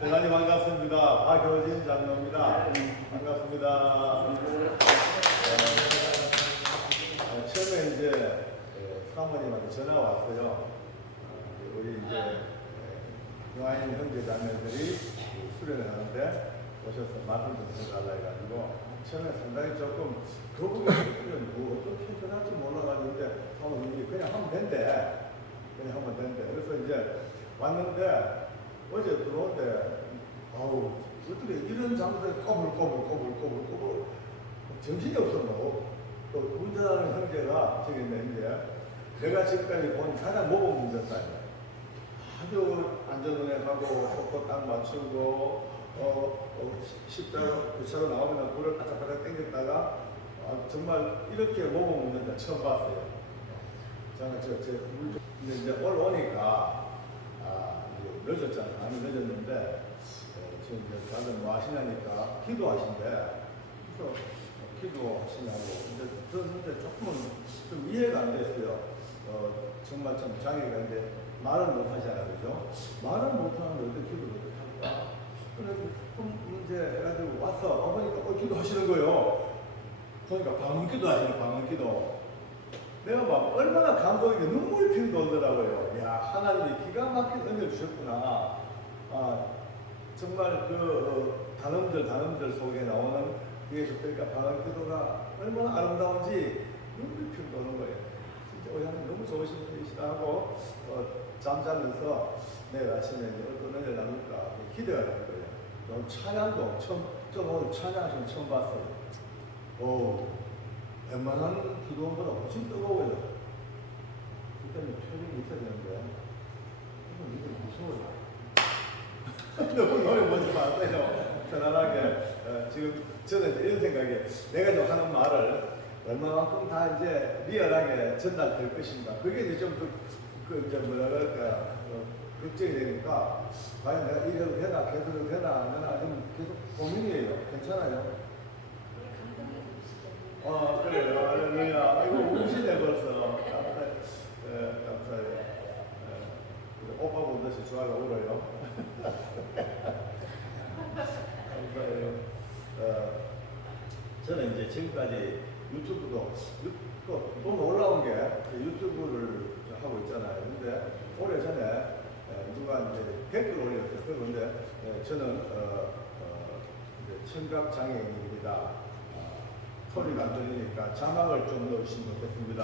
대단히 반갑습니다. 박효진 장로입니다. 반갑습니다. 처음에 이제 사모님한테 전화가 왔어요. 우리 이제 영화인 형제 자매들이 수련을 하는데 오셔서 말씀 좀 해달라 해가지고 처음에 상당히 조금 거부가 뭐 어떻게 전할지 몰라가지고 사모님이 그냥 하면 된대. 그냥 하면 된대. 그래서 이제 왔는데 어제 들어오는데 아우 어떻게 이런 장소에 꼬불꼬불 정신이 없었노. 또 운전하는 형제가 저기 있는데 내가 지금까지 본 가장 모범 운전사 아주 안전운행하고 속도 딱 맞추고 십자로 교차로 나오면 불을 바짝바짝 당겼다가 정말 이렇게 모범 운전자 처음 봤어요. 저는 근데 이제 올라오니까 이제 늦었잖아요. 많이 늦었는데 지금 이제 다들 뭐 하시냐니까 기도하신대. 그래서 기도하시냐고. 근데 그런데 조금은 좀 이해가 안 됐어요. 정말 좀 장애가 이제 말을 못 하잖아요. 그죠? 말을 못 하는데 어떻게 기도를 할까? 그래서 이제 해가지고 와서 보니까 기도하시는 거예요. 그러니까 방언 기도 하시는 방언 기도. 내가 막 얼마나 감동인데 눈물이 핑 돌더라고요. 야, 하나님이 기가 막힌 은혜를 주셨구나. 정말 그 단음들 속에 나오는 뒤에서 그러니까 방언 기도가 얼마나 아름다운지 눈물이 핑 도는 거예요. 진짜 우리 하나님 너무 좋으신 분이시다 하고 잠자면서 내일 아침에 어떤 은혜를 나눌까 기대가 되는 거예요. 오늘 찬양도 오늘 찬양하시는 처음 봤어요. 웬만한 기도원보다 훨씬 뜨거워요. 그때는 표정이 있어야 되는데 이게 무서워요. 너무 노래 보지 마세요. 편안하게. 지금 저는 이런 생각이에요. 내가 좀 하는 말을 얼마만큼 다 이제 리얼하게 전달될 것인가. 그게 이제 좀 이제 뭐라 그럴까 걱정이 되니까 과연 내가 이래도 되나 계속 되나 내가 지금 계속 고민이에요. 괜찮아요? 그래요. 할렐루야. 아이고, 우시네 벌써. 감사해요. 오빠 보듯이 좋아가 울어요. 감사해요. 저는 이제 지금까지 유튜브도 너무 올라온 게 유튜브를 하고 있잖아요. 근데 오래전에 누가 이제 댓글 올렸어요. 그런데 저는 청각장애인입니다. 소리가 안 들리니까 자막을 좀 넣으시면 좋겠습니다.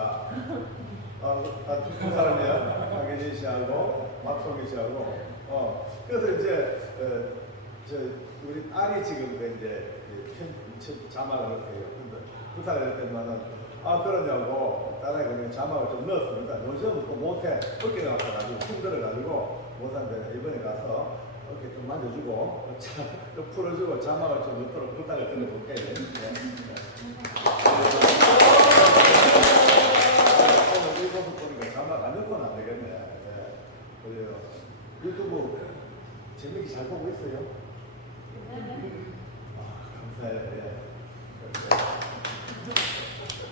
두 사람이요. 박예진 씨하고 막송희 씨하고. 그래서 이제 우리 딸이 지금 이제 자막을 넣게요. 근데 두 살이 될 때만은 그러냐고 딸이 그냥 자막을 좀 넣었습니다. 요즘은 또 못해. 어깨가 아파가지고 힘들어가지고 못한데 이번에 가서 이렇게 좀 만져주고 좀 풀어주고 자막을 좀 넣도록 부탁을 드려볼게요. 오늘 이 모습 보니까 자막 안 넣고는 안 되겠네. 그래요. 유튜브 재밌게 잘 보고 있어요? 감사해요.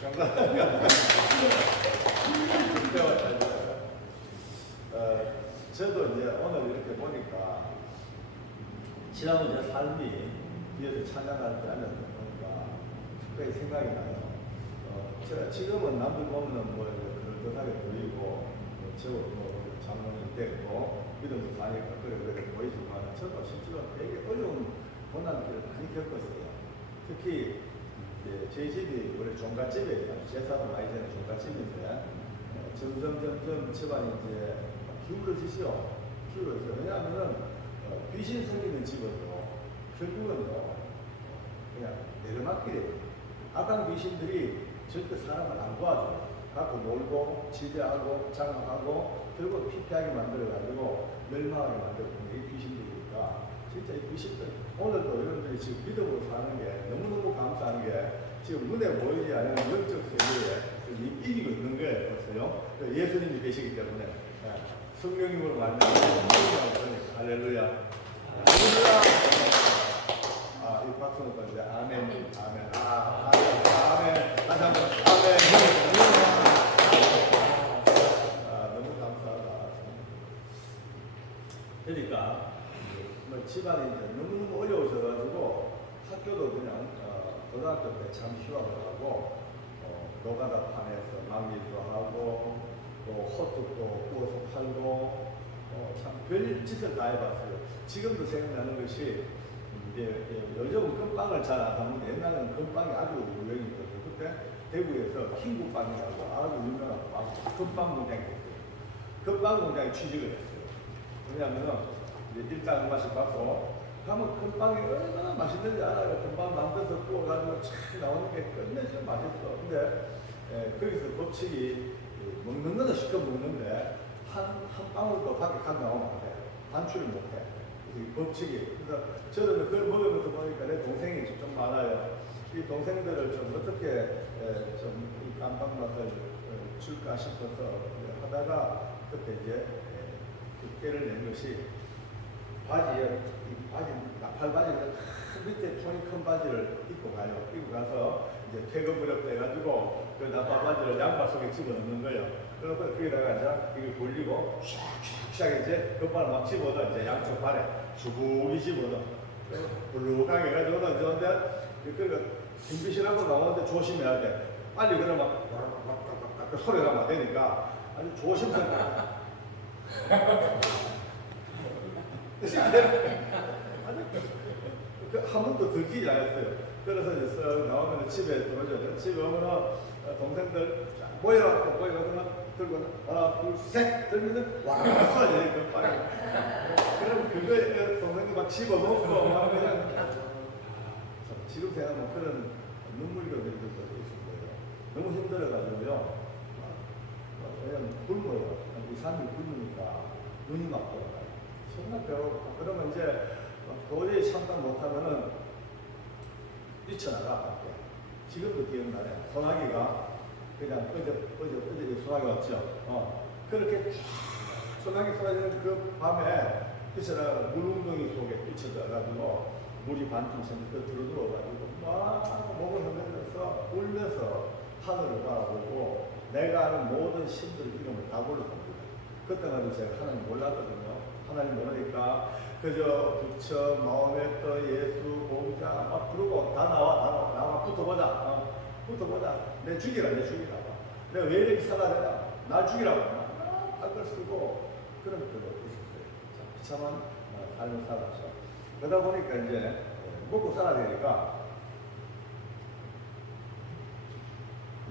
감사합니다. 저도 이제 오늘 이렇게 보니까 지난번 제 삶이 뒤에서 찬양할 때 하면서 보니까 특별히 생각이 나요. 제가 지금은 남들 보면은 뭐 그럴듯하게 보이고 장로님 됐고 믿음도 많이 그래 보이지만 저도 실제로 되게 어려운 고난길을 많이 겪었어요. 특히 이제 저희 집이 원래 종갓집이에요. 제사도 많이 되는 종갓집인데 점점 집안이 이제 기울어지죠. 왜냐하면은 귀신 생기는 집은요 결국은요 그냥 내려막길이에요. 악한 귀신들이 절대 사람을 안 도와줘요. 갖고 놀고 지배하고 장악하고 결국 피폐하게 만들어가지고 멸망하게 만들어주는 이 귀신들이니까 진짜 이 귀신들 오늘도 여러분들이 지금 믿음으로 사는 게 너무너무 감사한 게 지금 눈에 보이지 않는 영적 세계에 이기고 있는 거예요. 벌써요. 예수님이 계시기 때문에 성령님으로 만나는 거니까 할렐루야. 할렐루야. 이 박수는 또 이제 아멘. 아멘. 아멘. 다시 한번 아멘. 너무 감사하다. 그러니까 집안이 이제 너무너무 어려우셔가지고 학교도 그냥 고등학교 때 참 휴학을 하고 노가다 판에서 만기도 하고 또 호떡도 구워서 팔고 참 별짓을 다 해봤어요. 지금도 생각나는 것이 이제 요즘은 금빵을 잘 안 하는데 옛날에는 금빵이 아주 유행이거든요. 그때 대구에서 킹구빵이라고 아주 유명한 빵, 금빵 공장이 있어요. 금빵 공장에 취직을 했어요. 왜냐하면은 이제 일당 맛을 받고 하면 금빵이 얼마나 맛있는지 알아요. 금빵 만들어서 구워가지고 촥 나오는 게 끝내주면 맛있어. 근데 거기서 법칙이 먹는 거는 시켜 먹는데 한 방울도 밖에 간 나오면 안 돼. 반출을 못 해. 그래서 이 법칙이. 그래서 저는 그걸 먹으면서 보니까 내 동생이 좀 많아요. 이 동생들을 좀 어떻게 좀 이 깜빵 맛을 줄까 싶어서 하다가 그때 이제 깨를 낸 것이 바지에 나팔 바지를 밑에 통이 큰 바지를 입고 가요. 입고 가서 이제 퇴근 무렵 돼가지고 그 나팔 바지를 양말 속에 집어넣는 거예요. 그래서 거기다가 이제 이걸 돌리고 샥샥 이제 겉발을 막 집어넣어 이제 양쪽 발에 수북이 집어넣어. 불룩하게 해가지고 넣었는데 그 김비실하고 나오는데 조심해야 돼. 빨리 그러면 막 소리가 막 되니까 아주 조심스럽게. 한 번도 들키지 않았어요. 그래서 이제 쓱 나오면 집에 들어오죠. 집에 오면 동생들 모여라 들고 하나 둘셋 들면은 와 쏴요. 그 빨리. 그럼 그거에 동생들 막 집어먹고 막 그냥 지금 생각하면 그런 눈물이 흘릴 때도 있을 거예요. 너무 힘들어가지고요. 왜냐면 굶어요. 2, 3일 굶으니까 눈이 막 돌아가요. 정말 배고파. 그러면 이제 도저히 참다 못하면은 뛰쳐나가 밖에. 지금도 기억나네. 소나기가 그냥 어제 소나기 왔죠. 그렇게 소나기 쏟아지는 그 밤에 뛰쳐나가 물웅덩이 속에 뛰쳐들어가지고 물이 반쯤 들어들어가지고 막 목을 흔들면서 울면서 하늘을 바라보고 내가 아는 모든 신들 이름을 다 불러봅니다. 그때만 해도 제가 하나님 몰랐거든요. 하나님 모르니까 그저 부처, 마호메트, 예수, 공자 막 부르고 다 나와 붙어보자. 붙어보자. 내 죽이라. 내가 왜 이렇게 살아야 되냐. 날 죽이라고. 딱걸 쓰고 그런 것도 있었어요. 비참한 삶을 살았죠. 그러다 보니까 이제 먹고 살아야 되니까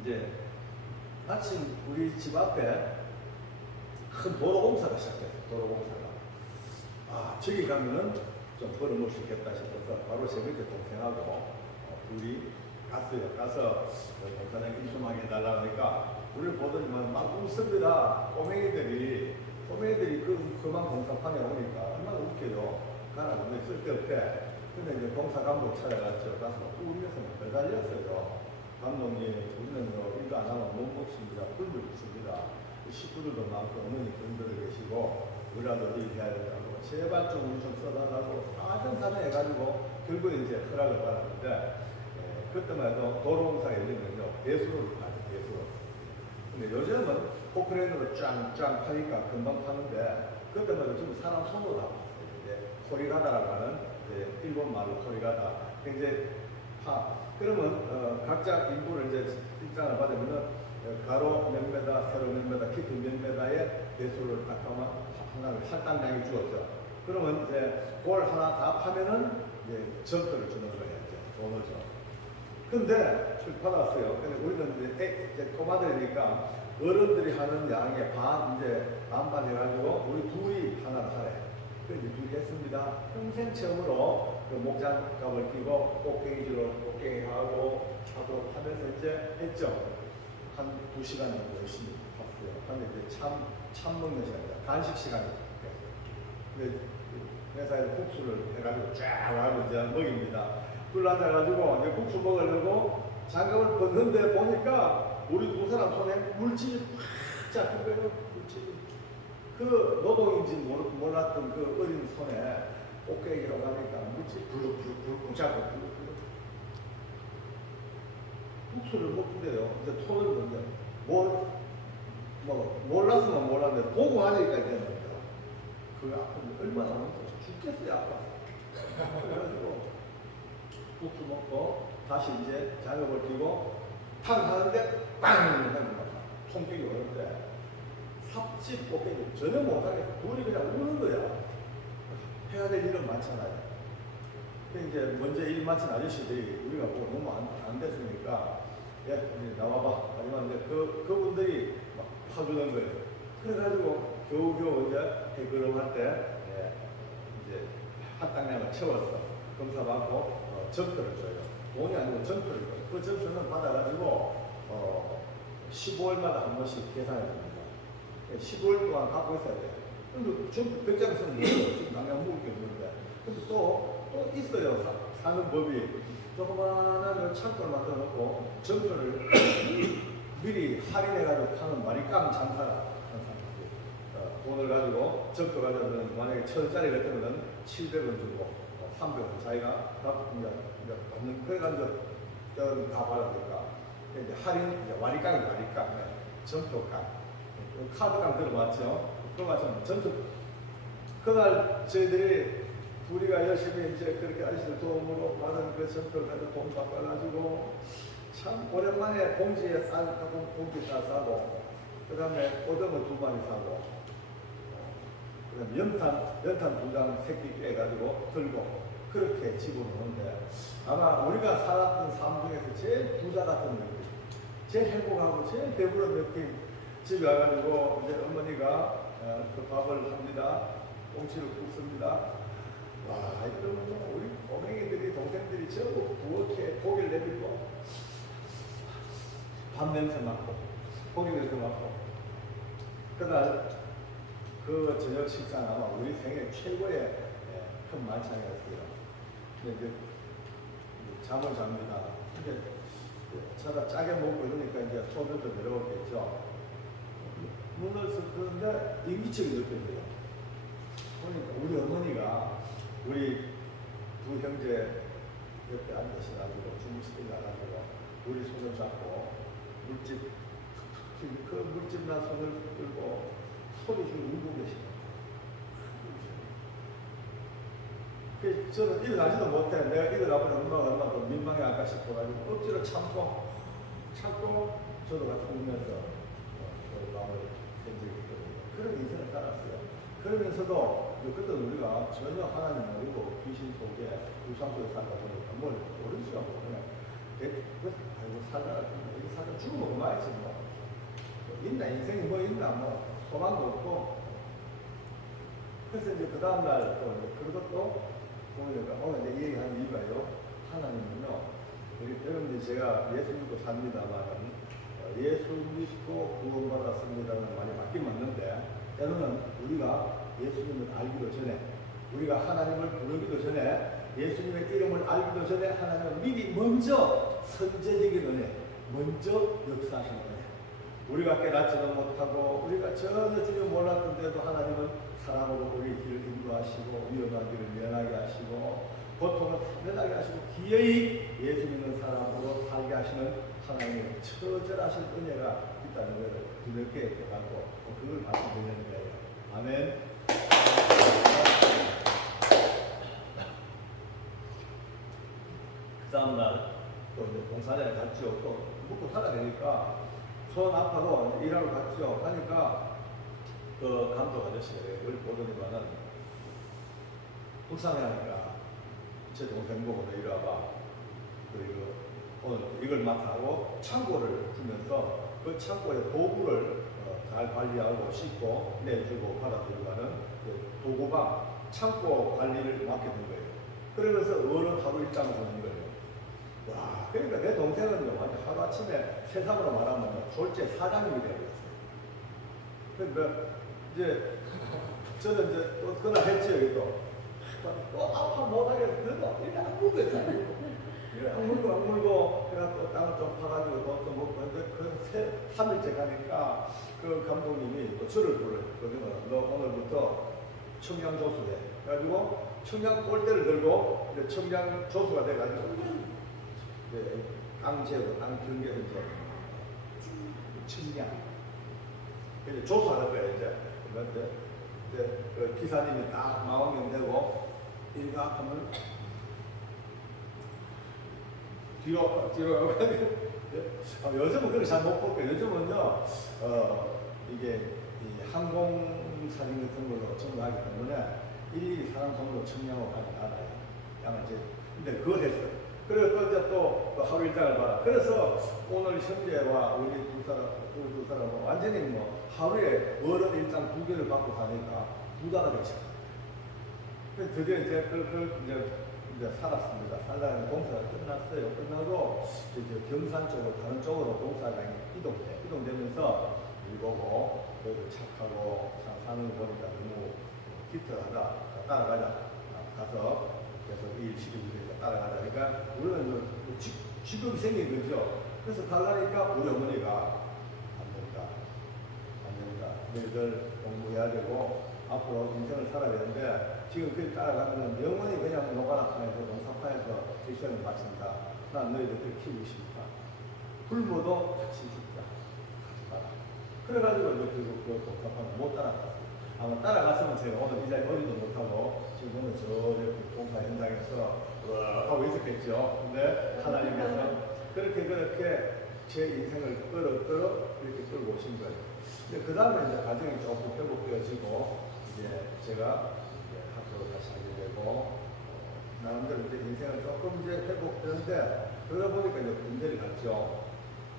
이제 마침 우리 집 앞에 큰 도로공사가 시작됐어요. 도로공사가. 저기 가면은 좀 벌어먹을 수 있겠다 싶어서 바로 제 밑에 동생하고 둘이 갔어요. 가서 공사장 일 좀 하게 해달라고 하니까 우리를 보더니만 막 웃습니다. 꼬맹이들이 그만 공사판에 오니까 얼마나 웃겨요. 가라고 왜 쓸데없게. 근데 이제 공사 감독 찾아갔죠. 가서 울면서 매달렸어요. 감독님, 우리는 이거 안 하면 못 먹습니다. 굶을 있습니다. 식구들도 많고 어머니 분들 계시고 우리라도 어디 해야 된다고 제발 좀 우리 좀 써달라고 사정사정 해가지고 결국에 이제 허락을 받았는데 그때만 해도 도로공사가 열리면요 배수로를 파죠. 배수로. 근데 요즘은 포크레인으로 쫙쫙 파니까 금방 파는데 그때만 해도 지금 사람 손으로 다 봤어요. 이제 코리가다라고 하는 일본 말로 코리가다. 이제 그러면 각자 인부를 이제 입장을 받으면은 가로 몇 메다, 세로 몇 메다, 깊이 몇 메다의 배수를 딱 하나를 할당량이 주었죠. 그러면 이제 그걸 하나 다 파면은 이제 점수를 주는 거예요. 돈을 줘. 근데 받았어요. 근데 우리는 이제 꼬마들이니까 어른들이 하는 양의 반반 해가지고 우리 둘이 하나를 사래. 그래서 둘이 했습니다. 평생 처음으로 그 목장갑을 끼고 꽃갱이하고 차도 하면서 이제 했죠. 한 2시간 정도 열심히 봤어요. 근데 이제 참 먹는 시간이다. 간식 시간이 됐어요. 근데 회사에서 국수를 해가지고 쫙 와가지고 이제 먹입니다. 둘러앉아가지고 이제 국수 먹으려고 장갑을 벗는데 보니까 우리 두 사람 손에 물질이 팍 잡힌 거예요. 물질이. 그 노동인지 몰랐던 그 어린 손에 꽃게기라고 하니까 물질이 불룩불룩 잡고 국수를 먹는데요. 이제 손을 먹는데 몰랐으면 몰랐는데 보고 하니까 되는 거예요. 그 아픔이 얼마나 죽겠어요. 아파. 그래가지고 국수 먹고 다시 이제 작업을 끼고 탕 하는데 빵 하는 거야. 총격이 오는데 삽질 뽑기를 전혀 못하게 둘이 그냥 우는 거야. 해야 될 일은 많잖아요. 그 이제 먼저 일 마친 아저씨들이 우리가 보고 너무 안 됐으니까 예, 이제 나와봐. 하지만 이제 그분들이 막 파주는 거예요. 그래가지고 겨우겨우 이제 해그름할 때 예, 이제 할당량을 채워서 검사받고 점표를 줘요. 돈이 아니고 점표를 줘요. 그 점표는 받아가지고 15일마다 한 번씩 계산해 줍니다. 15일 동안 갖고 있어야 돼요. 근데 점표 100장 쓰는 거예요. 지금 당장 먹을 게 없는데. 근데 또 있어요. 사는 법이. 조그만한 창고를 만들어 놓고 점표를 미리 할인해가지고 파는 마리깡 장사가 항상 돈을 가지고 점표 가져오면 만약에 1,000원짜리 같으면 700원 주고 300원 자기가 이제 받는 그래가지고 다 받아니까 이제 할인 이제 마리깡이 마리깡 점표깡 카드깡 들어봤죠? 그거처럼 점표 그날 저희들이 우리가 열심히 이제 그렇게 아저씨들 도움으로 받은 그 점표를 가지고 돈 바꿔가지고 참 오랜만에 봉지에 싸고 봉지 싸고 그 다음에 오등어 2마리 사고 그 다음에 연탄 2장 새끼 깨가지고 들고 그렇게 집어넣는데 아마 우리가 살았던 삶 중에서 제일 부자 같은 느낌 제일 행복하고 제일 배부른 느낌 집에 와가지고 이제 어머니가 그 밥을 합니다. 꽁치를 굽습니다. 와, 이러면 우리 꼬맹이들이, 동생들이 전부 부엌에 고기를 내밀고, 밥 냄새 맡고, 고기 냄새 맡고. 그날 그 저녁 식사는 아마 우리 생애 최고의 큰 만찬이었어요. 근데 이제 잠을 잡니다. 근데 제가 짜게 먹고 이러니까 이제 소변도 내려오겠죠. 눈을 쓰는데 인기척이 느껴져요. 그러니까 우리 어머니가 우리 두 형제 옆에 앉으셔가지고 주무시던 가가지고 우리 손을 잡고 물집 그 물집 난 손을 들고 소리 좀 울고 계시고 저는 일어나지도 못해. 내가 일어나보면 엄마가 얼마나 더 민망해 할까 싶어가지고 억지로 참고 저도 같이 울면서 그 마음을 견디거든요. 그런 인생을 살았어요. 그러면서도 그때 우리가 전혀 하나님 모르고 귀신 속에 우상 속에 살다 보니까 뭘 모르지도 않고 그냥 아이고 살다가 여기 살다 죽으면 그만이지 뭐 있나 인생이 뭐 있나 뭐 소망도 없고 그래서 이제 그 다음날 또 그것도 보니까 오늘 내 얘기하는 이유가요. 하나님은요 여러분들이 제가 예수 믿고 삽니다만 예수 믿고 구원받았습니다는 말이 맞긴 맞는데 때로는 우리가 예수님을 알기도 전에 우리가 하나님을 부르기도 전에 예수님의 이름을 알기도 전에 하나님은 미리 먼저 선제적인 은혜 먼저 역사하시는 은혜 우리가 깨닫지도 못하고 우리가 전혀 주님 몰랐던데도 하나님은 사랑으로 우리 길을 인도하시고 위험한 길을 면하게 하시고 고통을 면하게 하시고 기어이 예수 믿는 사람으로 살게 하시는 하나님의 처절하신 은혜가 있다는 것을 그렇게 깨닫고 그걸 말씀드리는 거예요. 아멘. 그 다음날 또 이제 봉사자에 갔죠. 또 먹고 살아야 되니까 손 아파도 일하러 갔죠. 하니까 그 감독 아저씨가 우리 보더니만은 불쌍해 하니까 제 동생 보고 너 이리 와봐. 그리고 오늘 이걸 맡아고 창고를 주면서 그 창고에 도구를 잘 관리하고 씻고 내주고 받아들이고 하는 도구방 창고 관리를 맡게 된 거예요. 그러면서 어른 하루 일당을 주는 거예요. 와, 그러니까 내 동생은요, 완전 하루아침에 세상으로 말하면 졸제 사장님이 되어버렸어요. 그러니까 이제 저는 이제 또 그날 했죠, 여기도. 아파 못하겠어. 그래도 이렇게 안 물고 있어요. 안 물고, 그래갖고 땅을 좀 파가지고 또 먹고 했는데 그 3일째 가니까 그 감독님이 또 저를 불러요. 그러면 너 오늘부터 청량 조수해. 그래가지고 청량 꼴대를 들고 이제 청량 조수가 돼가지고 땅 재고 땅 경계해서 청량. 이제 조수하는 거야 이제. 그런데 이제 그 기사님이 딱 40명 되고 일각하면 뒤로 요즘은 그렇게 잘 못 볼게요. 요즘은요 이게 이 항공 사진 같은 걸로 전부하기 때문에 일일이 사람 손으로 측량하고 하지 않아요. 양을 이제 근데 그걸 했어요. 그래서 이제 또 하루 일당을 받아. 그래서 오늘 현재와 우리 두 사람은 완전히 뭐 하루에 어른 일당 2개를 받고 사니까 부자가 됐죠. 드디어 이제 이제 살았습니다. 살다가 공사가 끝났어요. 끝나고 이제 경산 쪽으로 다른 쪽으로 공사장이 이동되면서 이거고 그래도 착하고 사는 거 보니까 너무 기특하다. 따라가자. 가서 그래서 일 시키면 따라가자. 그러니까 우리는 직업이 생긴 거죠. 그래서 가려니까 우리 어머니가 안 된다. 너희들 공부해야 되고 앞으로 인생을 살아야 되는데 지금 그걸 따라가면 영원히 그냥 노가다판에서 농사판에서 일생을 마친다. 난 너희들 키우고 싶다. 굶어도 같이 죽자. 그래가지고 이제 그 농사판을 못 따라갔어요. 아마 따라갔으면 제가 오늘 이 자리에 어디도 못하고 지금 오늘 저 공사 현장에서 하고 있었겠죠. 근데 하나님께서 그렇게 제 인생을 끌어 이렇게 끌고 오신 거예요. 근데 그 다음에 이제 가정이 조금 회복되어지고 이제 제가 이제 학교를 다시 하게 되고 나름대로 이제 인생을 조금 이제 회복되는데 그러다 보니까 이제 군대를 갔죠.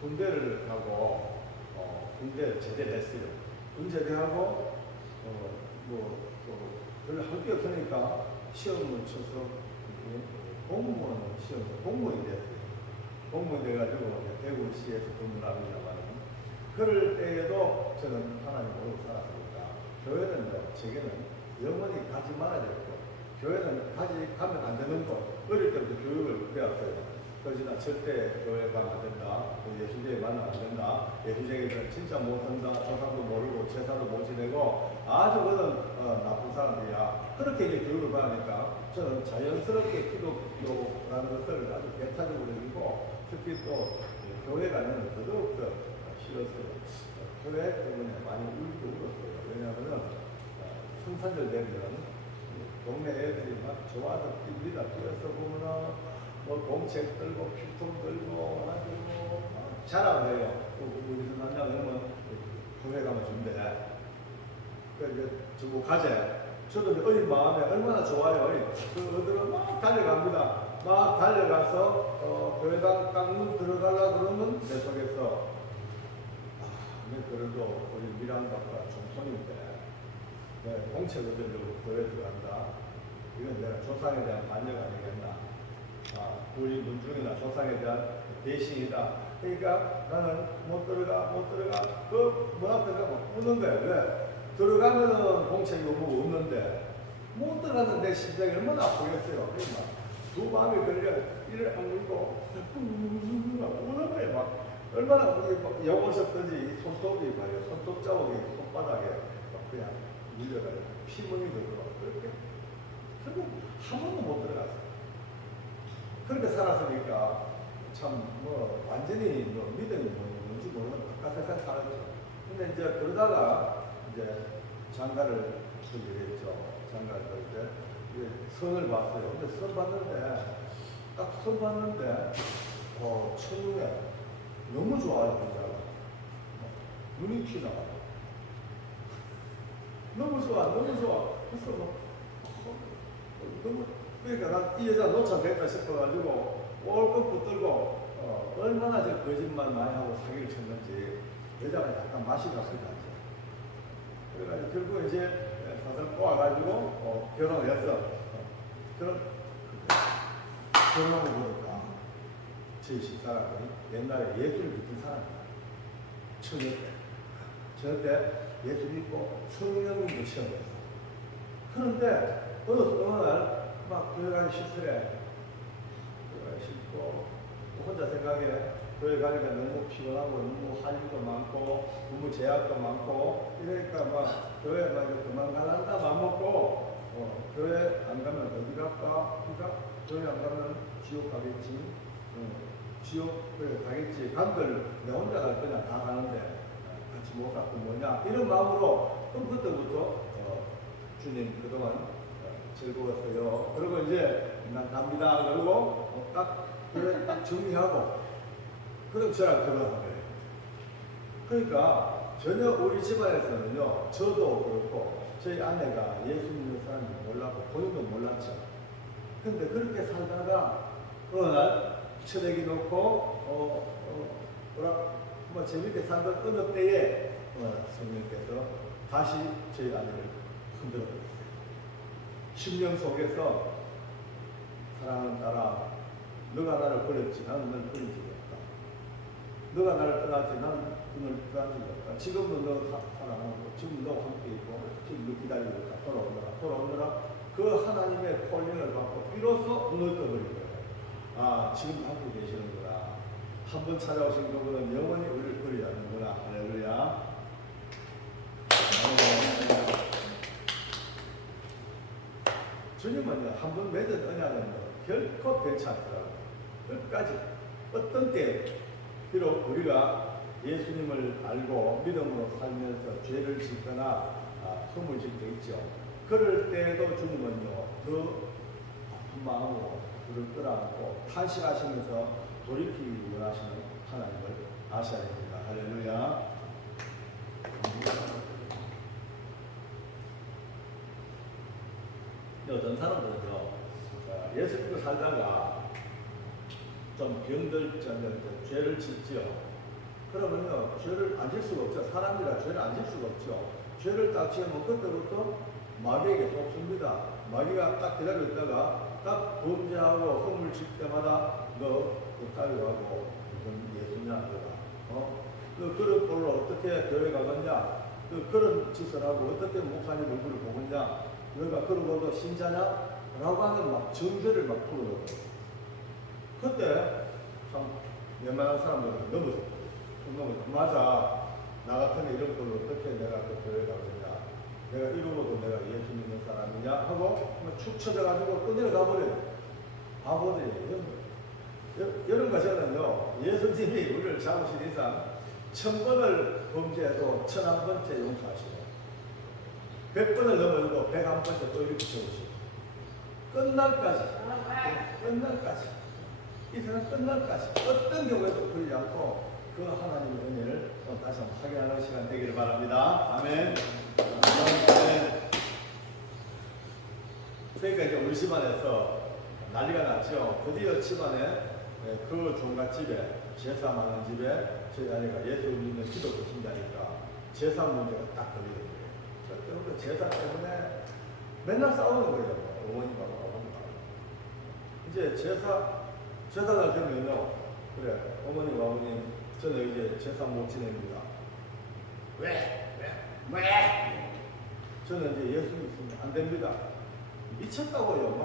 군대를 가고 군대를 제대를 했어요. 군제대하고 별로 할 게 없으니까 시험을 쳐서 공무원 시험에서 공무원이 됐어요. 공무원이 돼가지고 대구시에서 근무를 합니다만 그럴 때에도 저는 하나님 모르고 살았으니까 교회는 제게는 영원히 가지 말아야 되고 교회는 가면 안 되는 거 어릴 때부터 교육을 배웠어요. 그래서 나 절대 교회 가면 안 된다. 예수제에 만나면 안 된다. 예수제에는 진짜 못한다. 조상도 모르고 제사도 못 지내고 아주 그런 나쁜 사람들이야. 그렇게 이제 교육을 받으니까 저는 자연스럽게 기독교라는 것을 아주 배타적으로 여기고 특히 또 교회 가면 더더욱 싫었어요. 교회 때문에 많이 울고 울었어요. 왜냐하면 성탄절 되면 동네 애들이 막 좋아서 뜁니다. 뛰어서 보면은 뭐 공책 들고 필통 들고 하고 자랑을 해요. 우리 만나면 교회 가면 준대. 그래서 이제 저거 가재. 저도 이제 어린 마음에 얼마나 좋아요. 그 어들은 막 달려갑니다. 막 달려가서 교회당 깡문 들어가려 그러면 내 속에서 그래도 우리 미란다가 종손인데 공책을 들려고 교회 들어간다. 이건 내가 조상에 대한 반역 아니겠나. 우리 문중이나 조상에 대한 배신이다. 그러니까 나는 못 들어가. 문 앞에 가고 우는 거야. 왜? 들어가면은 공책이 오고 없는데 못 들어가는 내 심장이 얼마나 아프겠어요. 그러니까 두 마음이 걸려 이를 아물고 우는 거예요. 막 얼마나 영어셨든지 손톱이 말이에요. 손톱 자국이 손바닥에 막 그냥 밀려가지고 피멍이 들어가고 그렇게 결국 한 번도 못 들어갔어요. 그렇게 살았으니까 참 완전히 믿음이 뭔지 모르는 바깥에서 살았죠. 근데 이제 그러다가 이제 장가를 들게 됐죠. 장가를 들 때 선을 봤어요. 근데 선 봤는데 딱 선 봤는데 첫눈에 너무 좋아요. 여자가 눈이 튀나가요. 너무 좋아. 그래서 너무 그러니까 난 이 여자 놓쳐 뵙다 싶어가지고 꼴꺽 붙들고 얼마나 저 거짓말 많이 하고 사기를 쳤는지 여자가 약간 맛이 갔을 것 같아요. 그래가지고 결국 이제 사설 꼬아가지고 결혼을 했어. 결혼하고 보니까 제 집사람이 옛날에 예수를 믿은 사람이야. 처녀 때 예수 믿고 성령님도 시험했어. 그런데 어느 날 막 교회 가기 싫더래. 교회 가기 싫고 혼자 생각해. 교회 가니까 너무 피곤하고 너무 할 일도 많고 너무 제약도 많고 이러니까 막 교회 막 그만 가란다 맘 먹고 교회 안 가면 어디 갈까? 그러니까 교회 안 가면 지옥 가겠지. 지옥에 가겠지. 간들 내 혼자 갈 거냐 다 가는데 같이 못 갔고 뭐냐 이런 마음으로 그럼 그때부터 주님 그동안 즐거웠어요. 그리고 이제 난 갑니다. 그러고 그래 딱 정리하고 그럼 저랑 결혼한 거예요. 그러니까 전혀 우리 집안에서는요, 저도 그렇고 저희 아내가 예수 믿는 사람이 몰랐고 본인도 몰랐죠. 근데 그렇게 살다가 어느 날 처내기 놓고 뭐 재밌게 살던 어느 때에 성령께서 다시 저희 아내를 흔들어 버렸어요. 심령 속에서 사랑하는 딸아, 너가 나를 버렸지 나는 널 버린 적이 없다. 너가 나를 떠났지 나는 너를 떠난 적이 없다. 지금도 너 사랑하고 지금 너와 함께 있고 지금 너 기다리고 있다. 돌아오너라. 그 하나님의 폴링을 받고 비로소 눈을 떠버린 거예요. 아, 지금 함께 계시는구나. 한 번 찾아오신 그분은 영원히 우리를 버리지 않는구나. 할렐루야. 주님은요, 한 번 맺은 언약은 결코 변치 않더라고요. 끝까지. 어떤 때, 비록 우리가 예수님을 알고 믿음으로 살면서 죄를 짓거나 흠을 짓게 있죠. 그럴 때도 주님은요, 더 아픈 마음으로 그를 끌어안고 탄식하시면서 돌이키기 원하시는 하나님을 아셔야 됩니다. 할렐루야. 어떤 사람들은요, 예수 믿고 살다가 좀 병들 정도 죄를 짓지요. 그러면요, 죄를 안 질 수가 없죠. 사람이라 죄를 안 질 수가 없죠. 죄를 딱 지으면 그때부터 마귀에게 속습니다. 마귀가 딱 기다리고 있다가 딱 범죄하고 흠을 질 때마다 너 따라가고 이건 예수냐 너가 너 그런 걸로 어떻게 교회 가겠냐, 너 그런 짓을 하고 어떻게 목사님 얼굴을 보겠냐, 너가 그러고도 신자냐? 라고 하는 막 정죄를 막 풀어요. 그때 참 웬만한 사람들은 넘어져. 맞아. 나 같으면 이런 걸로 어떻게 내가 그 교회 가겠냐, 내가 이러고도 내가 예수 믿는 사람이냐 하고 축 처져가지고 끝내려 가버려요. 바보들이에요. 여러분과 저는요, 예수님이 우리를 잡으신 이상 1000번을 범죄해도 1001번째 용서하시고 100번을 넘어도 101번째 또 이렇게 세우시고 끝날까지 이 세상 끝날까지 어떤 경우에도 풀리지 않고 그 하나님의 은혜를 다시 한번 확인하는 시간 되기를 바랍니다. 아멘. 그러니까 이제 우리 집안에서 난리가 났죠. 드디어 집안에 그 종갓집에 제사 많은 집에 저희 아내가 예수 믿는 기독교 신자니까 제사 문제가 딱 걸리는 거예요. 그때 제사 때문에 맨날 싸우는 거예요. 어머니가 아버지가. 이제 제사날 되면요, 그래 어머님 아버님 저는 이제 제사 못 지냅니다. 왜? 저는 이제 예수 믿으면 안 됩니다. 미쳤다고요. 막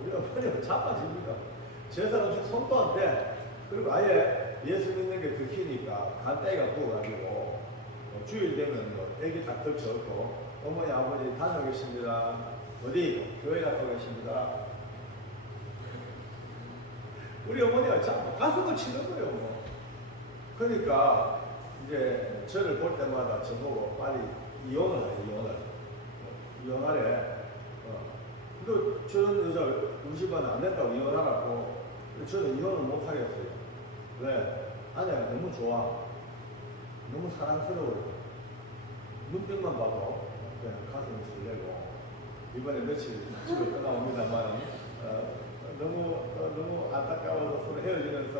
우리 어머니가 자빠집니다. 제사 음식 손도 안 돼. 그리고 아예 예수 믿는 게 들키니까 간단히가 구워가지고 주일 되면 애기 딱 걸쳐놓고 어머니 아버지 다녀 계십니다. 어디 교회 갔다 계십니다. 우리 어머니가 참 가슴을 치는 거예요. 뭐. 그러니까 이제 저를 볼 때마다 저보고 빨리 이혼을 해. 이혼하래. 근데 저는 여자 우리 집안은 안 된다고 이혼하라고. 저는 이혼을 못 하겠어요. 왜? 아내가 너무 좋아. 너무 사랑스러워요. 눈빛만 봐도 그냥 가슴이 설레고 이번에 며칠 집에 떠나옵니다만 너무 안타까워서 서로 헤어지면서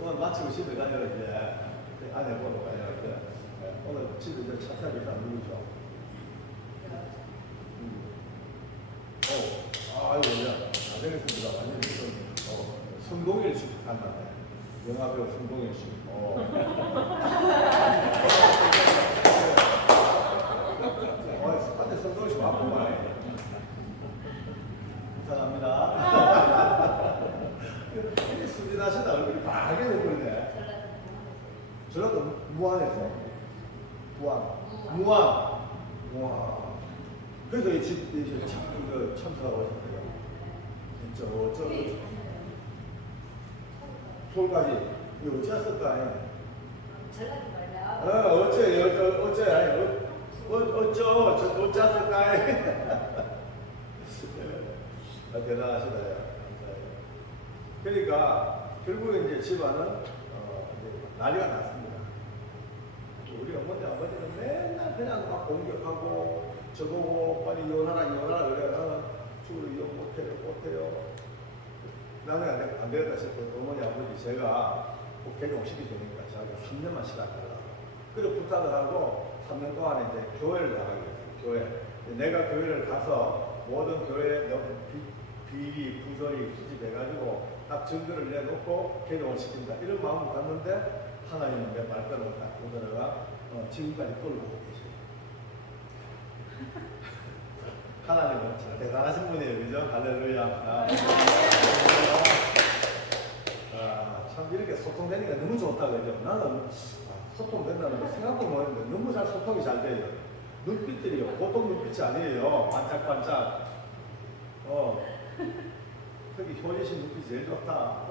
오늘 마치고 집에 가려고 이제 아내 보러 가려고 이제 오늘 집에 이제 차 타기 다 누구죠? 아이고, 야, 잘생겼습니다. 완전히 성동일 씨 닮았네. 영화배우 성동일 씨. 스파트 성동일 씨 맞구만. 감사합니다. 수진하시다 얼굴이 빨개 되버리네. 전라도 무안에서. 무안. 와. 그래서 이 집, 참석하고 오셨어요. 서울까지. 이거 어찌했을까? 전라도 말이야. 어쩌을까? 대단하시다. 감사해요. 그러니까 결국에 이제 집안은 이제 난리가 났습니다. 우리 어머니 아버지는 맨날 그냥 막 공격하고 저보고 빨리 이혼하라 그래. 죽을 이혼 못해요. 나중에 안 되겠다 싶어서 어머니 아버지 제가 꼭 개종시키 주니까 자기가 3년만 시간 달라고. 그리고 부탁을 하고 3년 동안에 이제 교회를 나가게 됐어요. 교회. 내가 교회를 가서 모든 교회에 비리, 부조리 수집해가지고 딱 증거를 내놓고 개종을 시킨다. 이런 마음을 갖는데 하나님은 내 발걸음을 딱 보더라가 지금까지 끌고 계세요. 하나님은 참 대단하신 분이에요. 그죠? 할렐루야. 참 이렇게 소통되니까 너무 좋다. 그죠? 나는 소통된다는 거 생각도 못했는데 너무 잘 소통이 잘 돼요. 눈빛들이요. 보통 눈빛이 아니에요. 반짝반짝. 특히 효진 씨 눈빛이 제일 좋다.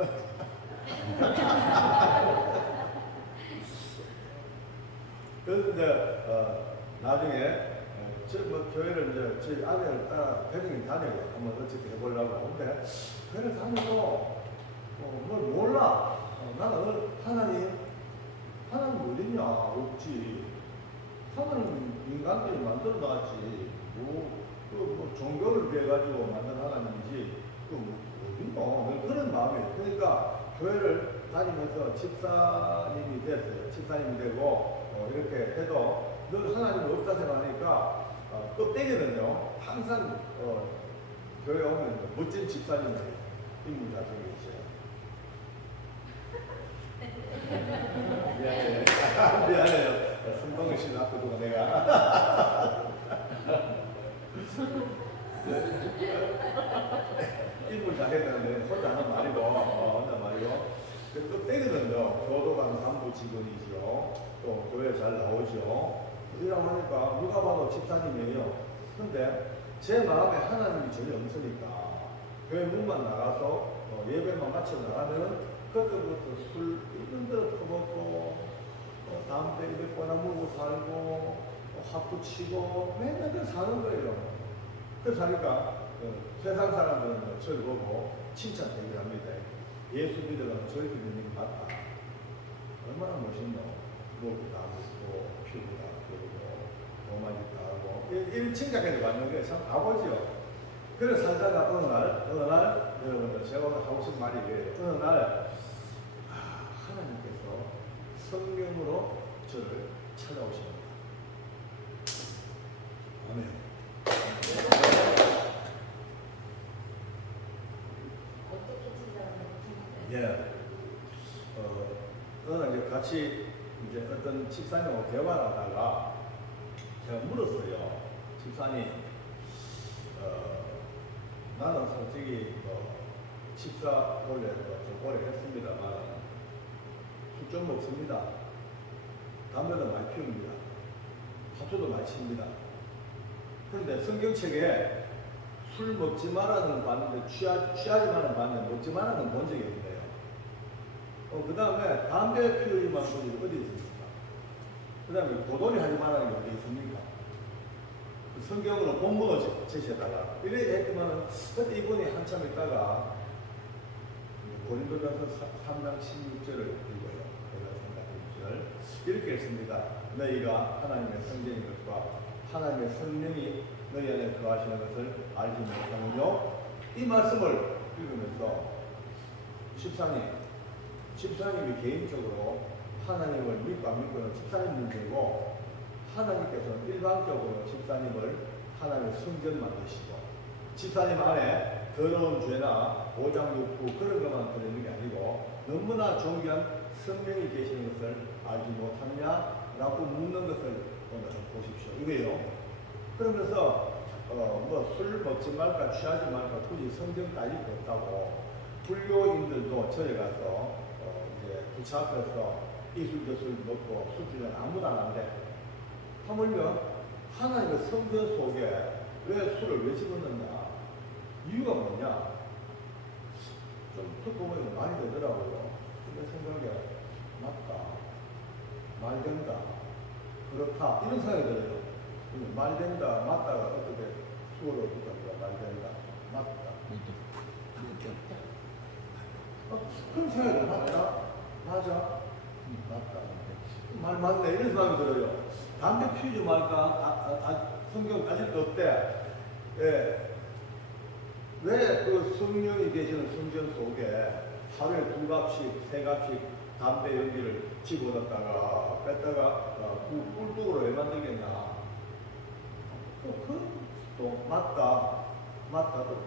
그래서 이제 나중에 교회를 이제 저희 아내를 따라 배경이 다니고 한번 어떻게 해보려고 하는데 교회를 다니고 뭘 몰라. 나는 하나님 어딨냐? 없지. 하나님 인간들이 만들어 놨지. 뭐 종교를 위해 가지고 만든 하나님이지. 어딨노? 그런 마음이에요. 그러니까 교회를 다니면서 집사님이 됐어요. 집사님이 되고 이렇게 해도 늘 하나님이 없다 생각하니까 껍데기는요 항상 교회 오면 멋진 집사님이 인물 자격이 있어요. 미안해요. 승동을 씨 놔두고 내가 인물 자격인데 혼자 하는 말이고 껍데기는요 교도관 간부 직원이죠. 또 교회 잘 나오죠. 이라고 하니까 누가 봐도 집사님이에요. 근데 제 마음에 하나님이 전혀 없으니까 교회 문만 나가서 예배만 마치고 나가면 그때부터 술 있는 대로 퍼먹고 담배 입에 꼬나물고 살고 합도 치고 맨날 그 사는 거예요. 그래서 하니까 세상 사람들은 저를 보고 칭찬되기를 합니다. 예수 믿으려면 저렇게 믿는 게 맞다. 얼마나 멋있노. 목이 다 묻고 피부가 푸르고 도마지 다 하고 이런 칭찬까지 받는 게 참 아버지요. 그래서 살다가 어느 날 여러분들 제가 오늘 하고 싶은 말이 이래요. 어느 날 하나님께서 성령으로 저를 찾아오십니다. 아멘. 예. 어느 이제 같이 이제 어떤 집사님하고 대화를 하다가 제가 물었어요. 집사님, 나는 솔직히 집사 원래 좀 오래 했습니다만 술 좀 먹습니다. 담배도 많이 피웁니다. 화투도 많이 칩니다. 그런데 성경책에 술 먹지 말라는 봤는데 취하지 말라는 봤는데 먹지 말라는 본 적이 없네요. 그 다음에 담배 피우기만 본 적이 어디 있습니까? 그 다음에 고돌이 하지 말라는 게 어디 있습니까? 그 성경으로 본문을 제시해달라. 이래 했지만 그때 이분이 한참 있다가 고린도전서 3장 16절을 읽어요. 3장 16절 이렇게 했습니다. 너희가 하나님의 성전인 것과 하나님의 성령이 너희 안에 거하시는 것을 알지 못하느뇨. 이 말씀을 읽으면서 집사님이 개인적으로 하나님을 믿고 안 믿고는 집사님 문제고 하나님께서는 일반적으로 집사님을 하나님의 성전 만드시고 집사님 안에 더러운 죄나 오장육부 그런 것만 들어있는 게 아니고 너무나 존귀한 성령이 계시는 것을 알지 못하느냐라고 묻는 것을 오늘 좀 보십시오. 이거예요. 그러면서 술 먹지 말까 취하지 말까 굳이 성경까지 없다고 불교인들도 절에 가서 이제 부처 앞에서 이술 저술 먹고 술주는 아무도 안 한대. 하물며 하나님의 성전 속에 왜 술을 왜 집어넣냐? 이유가 뭐냐? 좀 듣고 보면 많이 되더라고요. 근데 생각에 맞다. 말된다, 그렇다 이런 생각이 들어요. 말된다, 맞다가 어떻게 수어로 어떻게 말된다, 맞다. 그런 생각이 맞다, 맞아, 맞다. 말 맞네 이런 생각이 들어요. 담배 피우지 말까? 성경 가질 데 없대. 예. 왜 그 성령이 계시는 성전 속에 하루에 2갑씩, 3갑씩 담배 연기를 집어넣다가 뺐다가 꿀뚝으로 왜 만들겠냐? 또 맞다, 맞다, 또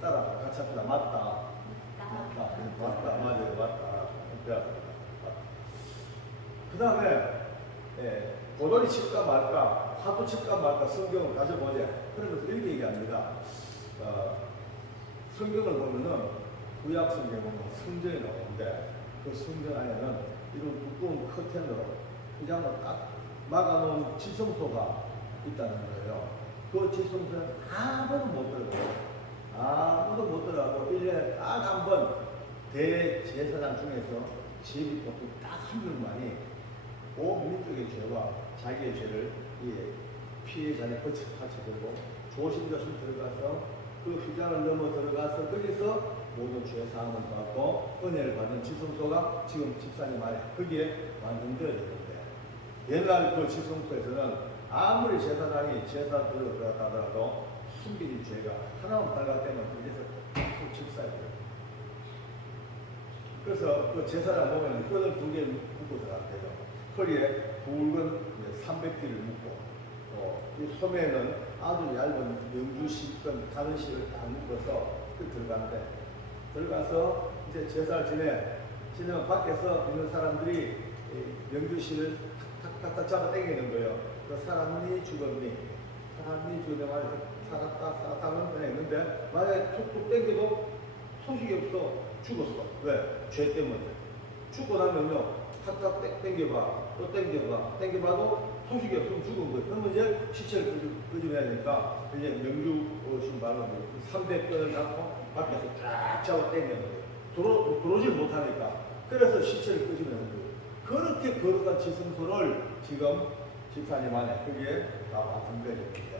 따라 같이 합시다. 맞다, 맞다, 맞아요, 맞다. 그 다음에 고돌이 칠까 말까, 화두 칠까 말까 성경을 가져보자. 그러면서 이렇게 얘기합니다. 성경을 보면은 구약 성경에 보면 성전이 나오는데 그 성전 안에는 이런 두꺼운 커튼으로 그냥 딱 막아놓은 지성소가 있다는 거예요. 그 지성소는 아무도 못 들어가고, 아무도 못 들어가고 1년에 딱 한 번 대제사장 중에서 제비 뽑힌 딱한 명만이 온 민족의 죄와 자기의 죄를 피해자에 바쳐들고 조심조심 들어가서 그 휘장을 넘어 들어가서 거기서 모든 죄 사함을 받고 은혜를 받는 지성소가 지금 집사님 말에 거기에 완성되어야 되는데, 옛날 그 지성소에서는 아무리 제사장이 제사 들어갔다 하더라도 숨기는 죄가 하나만 발각되면 거기서 꼭 집사예요. 그래서 그 제사장 보면 끈을 2개 묶고 들어간대요. 허리에 굵은 300개를 묶고, 이 소매는 아주 얇은 명주실건 다른 실을 딱 묶어서 들어간대. 들어가서 이제 제사를 지내면 밖에서 있는 사람들이 명주실을 탁탁탁 잡아 당기는 거예요. 그 사람이 죽었니? 사람이 죽었니? 말해서 살았다 하면 했는데 만약에 툭툭 당겨도 소식이 없어. 죽었어. 왜? 죄 때문에. 죽고 나면요, 탁탁 당겨봐. 또 당겨봐도 소식이 없으면 죽은 거예요. 그러면 이제 시체를 끄집어내야 되니까 이제 명주 신발은 300건을 잡고 밖에서 쫙 잡아 당기는 거예요. 들어오질 못하니까. 그래서 시체를 끄집어내는 거예요. 그렇게 거룩한 지성소를 지금 집사님 안에 거기에 다 완성되어 있습니다.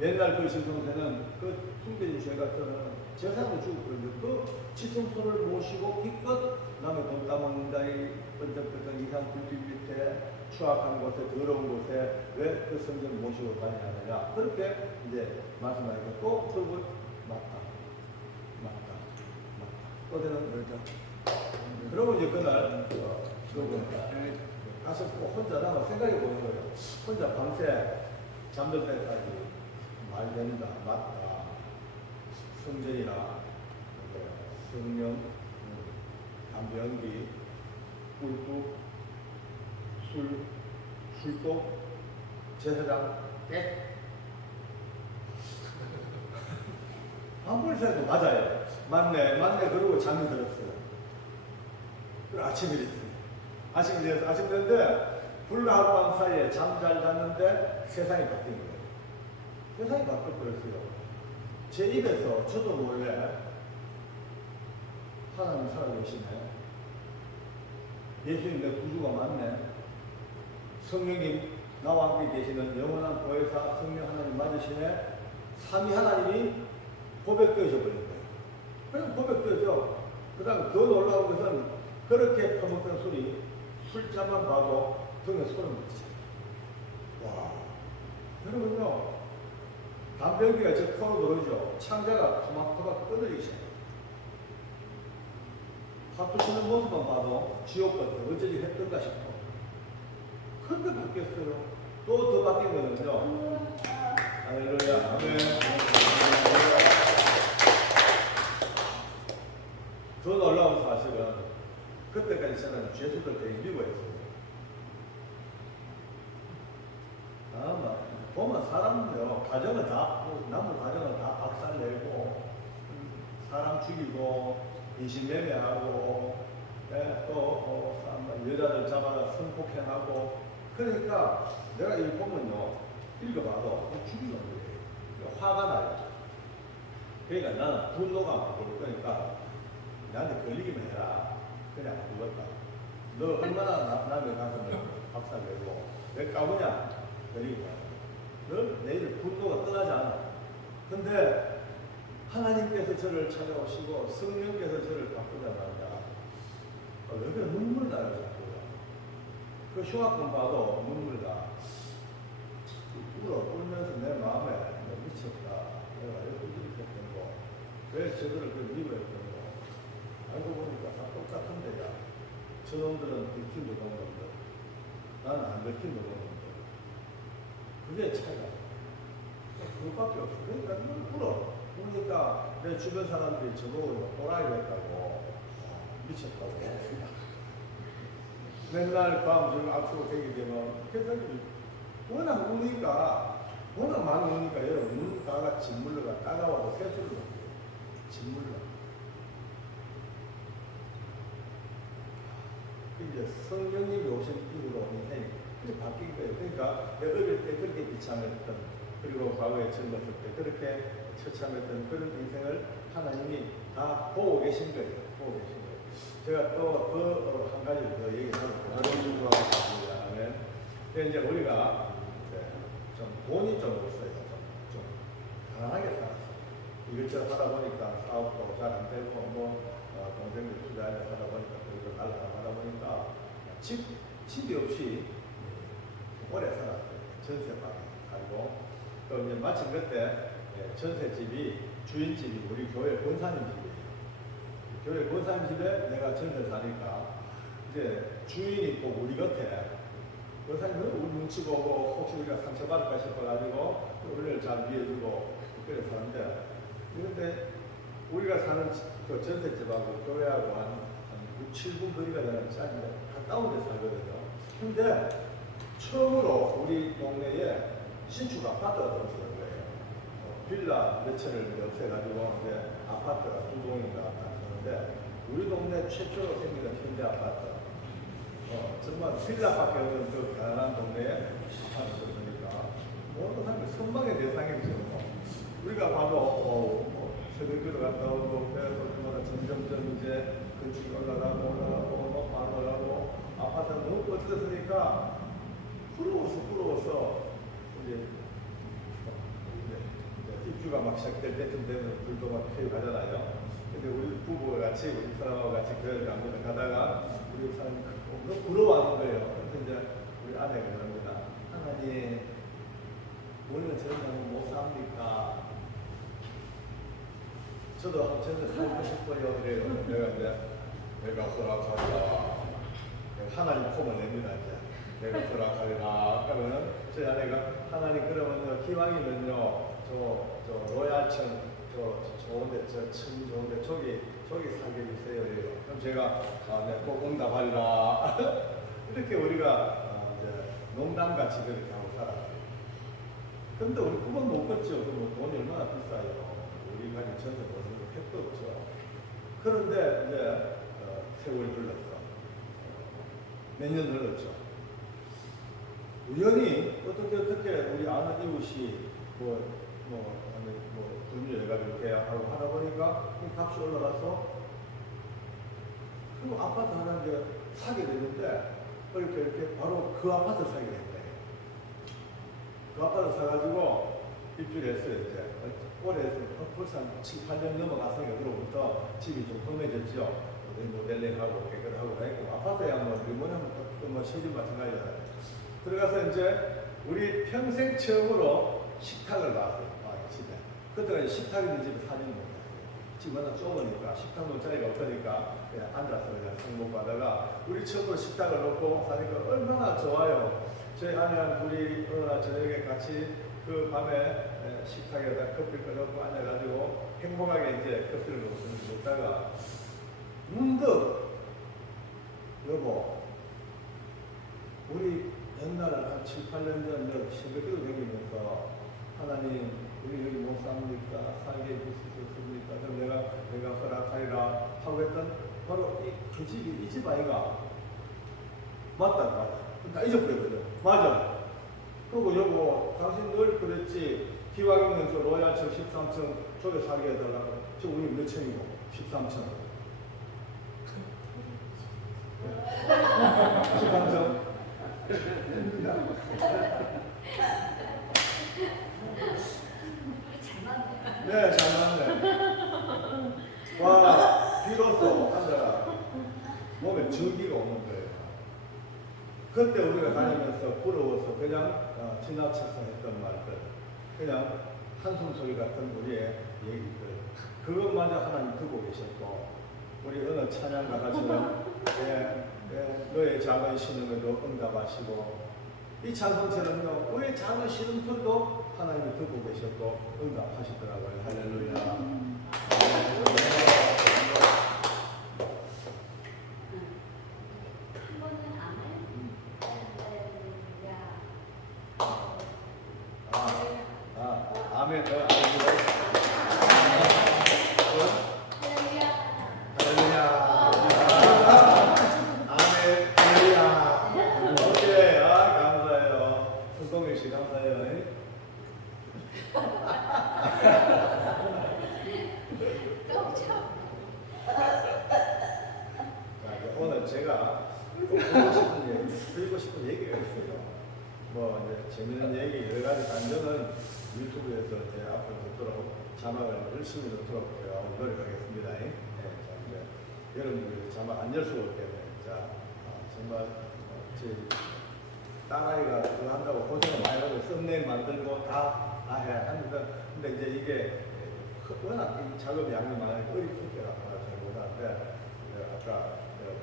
옛날 그 지성소는 그 숨겨진 죄 같은 제사도 죽었거든요. 그 지성소를 모시고 기껏 남의 돈 따먹는 자리 번쩍번쩍 이상 불빛 밑에 추악한 곳에 더러운 곳에 왜 그 성전을 모시고 다녀야 하느냐, 그렇게 이제 말씀하니까 또 그걸 맞다 또 되는 거죠. 그러고 이제 그날 가서 꼭 혼자 남아 생각해 보는 거예요. 혼자 밤새 잠들 때까지 말된다, 맞다, 성전이나 성령, 담배 연기, 꿀뚝, 술독, 제사장, 백. 아무리 생각해도 맞아요. 맞네. 그러고 잠이 들었어요. 그리고 아침이 됐어요. 아침 됐는데 불과 하룻밤 사이에 잠 잘 잤는데 세상이 바뀐 거예요. 세상이 바뀌어버렸어요. 제 입에서 저도 몰래 하나님 살아계시네, 예수님 내 구주가 맞네, 성령님 나와 함께 계시는 영원한 보혜사 성령 하나님 맞으시네, 삼위 하나님이 고백되어져 버린 거예요. 그냥 고백되어져. 그 다음에 더 놀라운 것은 그렇게 퍼먹던 술이 술잔만 봐도 등에 소름 끼치죠. 와, 여러분요, 담배 연기가 제 코로 들어오죠. 창자가 토막토막 끊어지기 시작해요. 화투 치는 모습만 봐도 지옥 같아. 어쩌지 했던가 싶어. 근데 바뀌었어요. 또 더 바뀐 거는요. 할렐루야. 아멘. 더 놀라운 사실은 그때까지 저는 죄수들 되게 미워했어요. 보면 사람은요, 가정은 다, 남의 가정은 다 박살내고, 사람 죽이고, 인신매매하고, 또, 여자들 잡아서 성폭행하고, 그러니까 내가 이거 보면요, 읽어봐도 죽이는 거예요. 화가 나요. 그러니까 나는 분노가 막 올 거니까 나한테 걸리기만 해라. 그냥 안 죽었다. 너 얼마나 남의 가슴을 박살내고 왜 까부냐? 그리고 너 내일 분노가 떠나지 않아. 근데 하나님께서 저를 찾아오시고 성령께서 저를 바꾸자마자 왜 그래 눈물 나요 자꾸. 그 흉악권 봐도 눈물 나. 울면서 내 마음에 미쳤다. 내가 왜 이렇게 했던 거? 왜 저들을 그 미워했던 거? 알고 보니까 다 똑같은데 야. 저놈들은 들킨도 본 놈들. 나는 안 들킨도 본 놈들. 그게 차이가. 그것밖에 없어. 그러니까 이걸 울어. 그러니까 내 주변 사람들이 저보고 또라이 했다고. 미쳤다고. 맨날 밤 지금 악수고 되게 되면 회장님이 워낙 우니까 워낙 많이 우니까 여러분 눈 다가 짓물러가 따가워도 새소리를 못해요. 짓물러. 이제 성령님이 오신 이후로 인생이 바뀐 거예요. 그러니까 내 어릴 때 그렇게 비참했던 그리고 과거에 젊었을 때 그렇게 처참했던 그런 인생을 하나님이 다 보고 계신 거예요. 보고 계신 거예요. 제가 또 한 가지 더 얘기하면 하나님과 하면 이제 우리가 좀 돈이 좀 없어요. 좀 가난하게 살았어요. 이것저것 하다 보니까 사업도 잘 안 되고 동생들 투자하려 하다 보니까 그것도 하다 보니까 집이 없이 오래 살았어요. 전세방에 살고 또 이제 마침 그때 전세집이 주인집이 우리 교회 권사님 집이에요. 교회 권사님 집에 내가 전세 사니까 이제 주인이 꼭 우리 곁에 권사님은 우리 눈치 보고 혹시 우리가 상처받을까 싶어가지고 우리를 잘 위해주고 그래 사는데 그런데 우리가 사는 그 전세집하고 교회하고 한 6, 7분 거리가 되는 짠데 가까운 데 살거든요. 근데 처음으로 우리 동네에 신축 아파트가 들어서는 거예요. 빌라 몇 채를 없애가지고 이제 아파트가 두 동인가 나서는데 우리 동네 최초로 생기는 현대 아파트. 정말 빌라밖에 없는 그 가난한 동네에 아파트 들어서니까 모든 사람이 선망의 대상이죠. 우리가 봐도 새벽기도 갔다 오고 그래서 점점점 이제 건축이 올라가고 아파트가 너무 뻗어서니까 부러워서 이제 입주가 막 시작될 때쯤 되면 불도 막 켜고 가잖아요. 근데 우리 부부가 같이 우리 사람하고 같이 교회를 가다가 우리 사람이 너무 부러워하는 거예요. 그래서 이제 우리 아내가 그럽니다. 하나님 오늘 저녁은 못 삽니까? 저도 전세 살고 싶어요. 그래요. 내가 허락하리라. 하나님 폼을 냅니다. 이제 내가 허락하리라. 그러면은 저희 아내가 하나님 그러면 기왕이면요 저 로얄층 좋은데 층 좋은데 저기 살게 해주세요. 이래요. 그럼 제가 네, 꼭 응답하리라. 이렇게 우리가 이제 농담같이 그렇게 하고 살았어요. 근데 우리 꿈은 못 꿨죠. 그럼 돈이 얼마나 비싸요. 우리 가진 전세 보는 거 택도 없죠. 그런데 이제 세월이 흘렀어. 몇 년 흘렀죠. 우연히 어떻게 우리 아는 이웃이 금융해가지고 이렇게 하고 하다 보니까 이 값이 올라가서 그 아파트 하나 이제 사게 되는데 이렇게 바로 그 아파트 사게 됐대. 그 아파트 사가지고 입주를 했어요. 이제 올해 벌써 한 7, 8년 넘어갔으니까 그로부터 집이 좀 험해졌죠. 모델링하고 개설하고 다니고 아파트야 리모델링하면 시집 마찬가지잖아요. 들어가서 이제 우리 평생 처음으로 식탁을 봤어요. 집에. 그때가 식탁 있는 집에 사진을 못 봤어요. 집 워낙 좁으니까 식탁 놓을 자리가 없으니까 그냥 앉아서 그냥 성공하다가 우리 처음으로 식탁을 놓고 사니까 얼마나 좋아요. 저희 아내랑 둘이 어느 날 저녁에 같이 그 밤에 식탁에다 커피를 끓여놓고 앉아가지고 행복하게 이제 커피를 먹다가 문득 여보 우리 옛날에 한 7, 8년 전 새벽기도 다니면서 하나님 우리 여기 못 삽니까? 살게 해주셨습니까? 그럼 내가 허락하리라 하고 했던 바로 그 집이 이 집 아이가 맞다. 다 잊어버렸거든. 맞아. 그리고 여보 당신 늘 그랬지 기왕이면 저 로얄층 13층 저기 살게 해달라고. 저 우리 몇 층이고? 13층. 전기가 오는 거예요. 그때 우리가 다니면서 부러워서 그냥 지나쳐서 했던 말들, 그냥 한숨 소리 같은 우리의 얘기들, 그것마저 하나님 듣고 계셨고, 우리 어느 찬양 가사처럼 너의 작은 신음에도 응답하시고, 이 찬송처럼요, 우리의 작은 신음소리도 하나님이 듣고 계셨고 응답하시더라고요. 할렐루야. 아멘. 오늘 제가 드리고 싶은 얘기가 있어요. 뭐 이제 재밌는 얘기 여러 가지 단전은 유튜브에서 제 앞으로 듣도록 자막을 열심히 넣도록 노력하겠습니다. 네, 자, 이제 여러분들 자막 안 열 수가 없겠네. 자, 정말 제 딸아이가 그거 한다고 고생을 많이 하고 썸네일 만들고 다 해 하면서 근데 이제 이게 워낙 작업이 양이 많으니까 어리석게라 잘 못하는데 아까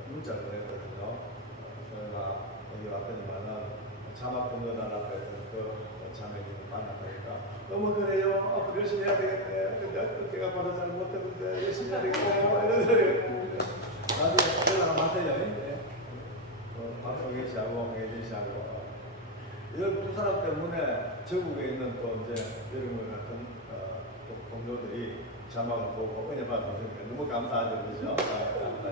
문자를 보냈거든요. 저희가 여기 왔더니만은 자막 공연하라고 해서 그 자매님을 만났다니까 너무 그래요. 앞으로 열심히 해야 되겠네. 근데 어깨가 바로 잘 못했는데 열심히 해야 되겠네요. 이런 소리. 나중에 연락 하세요. 네. 박성희 씨하고 황혜진 씨하고 이런 두 사람 때문에 전국에 있는 또 이제 여러분 같은 동료들이 자막을 보고 은혜 받으니까 너무 감사하죠, 그렇죠? 감사합니다.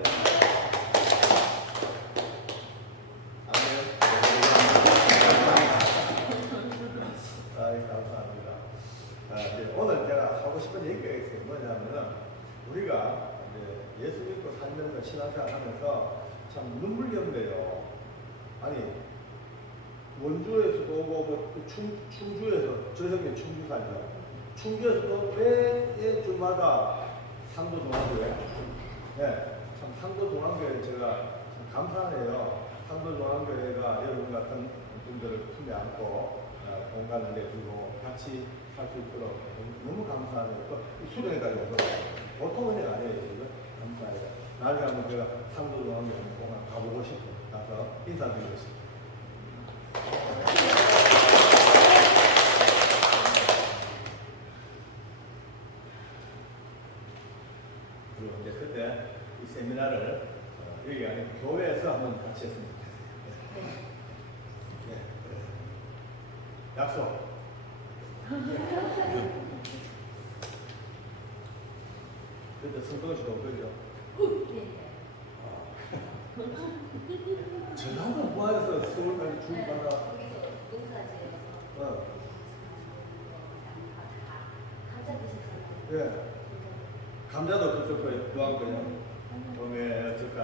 이제 오늘 제가 하고 싶은 얘기가 있어요. 뭐냐면은 우리가 이제 예수 믿고 살면서 신앙생활 하면서 참 눈물이 없네요. 아니 원주에서도 오고 뭐 충주에서 저 형님 충주 살죠. 충주에서도 매 주마다 상도 동안교회, 네, 참 상도 동안교회 제가 참 감사하네요. 상도 동안교회가 여러분 같은 분들을 품에 안고 공간을 내주고 같이 살 수 있도록 너무 감사하네요. 또 수련회까지 오서 보통 은혜가 아니에요. 지금 감사해요. 나중에 한번 제가 상도 동안교회 공간 가보고 싶어요. 가서 인사드리고 싶어요. 그리고 이제 그때 이 세미나를 여기 아니고 교회에서 한번 같이 했으면 좋겠어요. 네, 그래. 약속. 그때 성동훈 씨도 그죠? 전라도 부안에서 서울까지 주고받아. 예. 감자도 그쪽 거에 누한 거요. 봄에 어쩔까.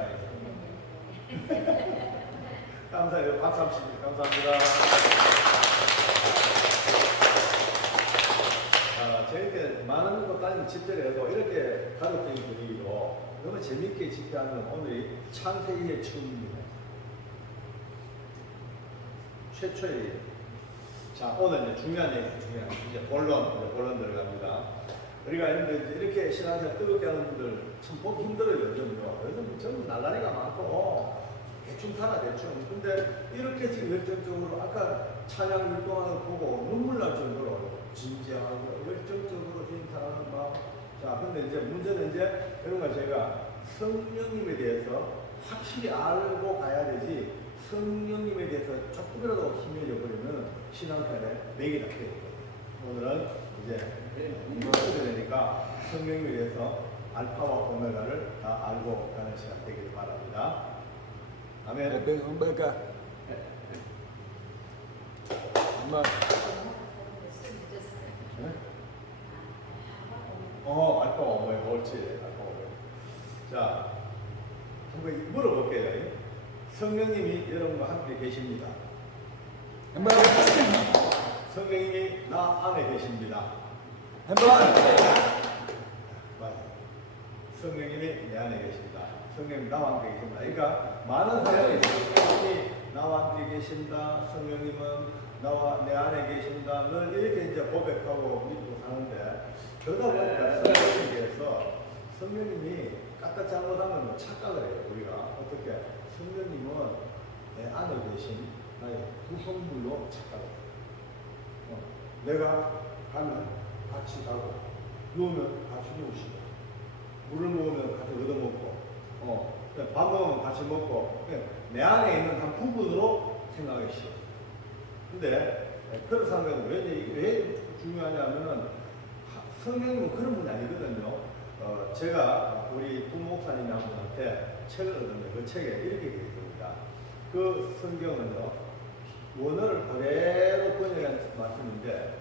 감사해요. 박수 한번 치고 감사합니다. 저희들 많은 것 다니는 집들에도 이렇게 가족적인 분위기로 너무 재밌게 집회하는 오늘이 창세기의 처음입니다. 최초의. 자, 오늘 이제 중요한 얘기, 이제 본론 들어갑니다. 우리가 이렇게 신앙생활 뜨겁게 하는 분들 참 보기 힘들어요, 요즘요. 요즘 전부 날라리가 많고, 대충 살아, 대충. 근데 이렇게 지금 열정적으로, 아까 찬양 율동하는 거 보고 눈물 날 정도로 진지하고 열정적으로 힘타는 마음. 자, 근데 이제 문제는 이제 이런 걸 제가 성령님에 대해서 확실히 알고 가야 되지, 성령님에 대해서 조금이라도 힘이 잃어버리면 신앙생활에 맥이 닫혀요. 오늘은 이제 이것을 되니까 성령님에 대해서 알파와 오메가를 다 알고 가는 시간 되기를 바랍니다. 아멘. 오메가. 알파와 오메가 옳지. 알파와 오메가. 자, 한번 물어볼게요. 성령님이 여러분과 함께 계십니다. 성령님이 나 안에 계십니다. 맞아요. 성령님이 내 안에 계십니다. 성령님 나와 함께 계신다. 그러니까 많은 사람이 성령님이 나와 함께 계신다. 성령님은 나와 내 안에 계신다. 늘 이렇게 이제 고백하고 믿고 사는데 그러다 보니까 성령님에 대해서 성령님이 까딱 잘못하면 착각을 해요. 우리가 어떻게 성령님은 내 안에 계신 나의 구성물로 착각을 해요. 내가 가면 같이 가고 누우면 같이 누우시고 물을 먹으면 같이 얻어먹고 밥 먹으면 같이 먹고 내 안에 있는 한 부분으로 생각하기 싫어요. 근데 그런 생각은 왜 중요하냐면은 성령님은 그런 분이 아니거든요. 제가 우리 부목사님이 한 분한테 책을 얻었는데 그 책에 이렇게 되어 있습니다. 그 성경은요 원어를 그대로 번역한 말씀인데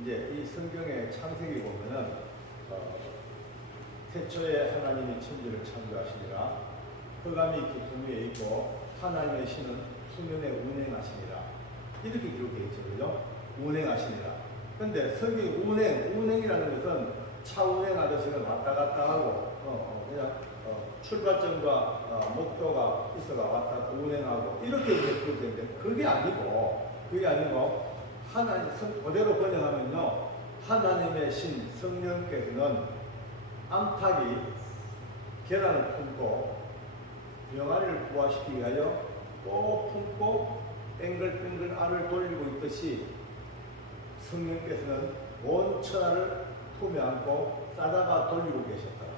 이제 이 성경의 창세기 보면은 태초에 하나님이 천지를 창조하시니라 흑암이 깊은 위에 있고 하나님의 신은 수면에 운행하시니라 이렇게 기록되어 있죠. 그죠? 운행하시니라. 근데 성경이 운행이라는 것은 차 운행하듯이 왔다 갔다 하고 그냥 출발점과 목표가 있어가 왔다 갔다 운행하고 이렇게 기록되는데 그게 아니고 하나님 그대로 번역하면요 하나님의 신 성령께서는 암탉이 계란을 품고 병아리를 부화시키기 위하여 또 품고 뱅글뱅글 알을 돌리고 있듯이 성령께서는 온 천하를 품에 안고 싸다가 돌리고 계셨더라.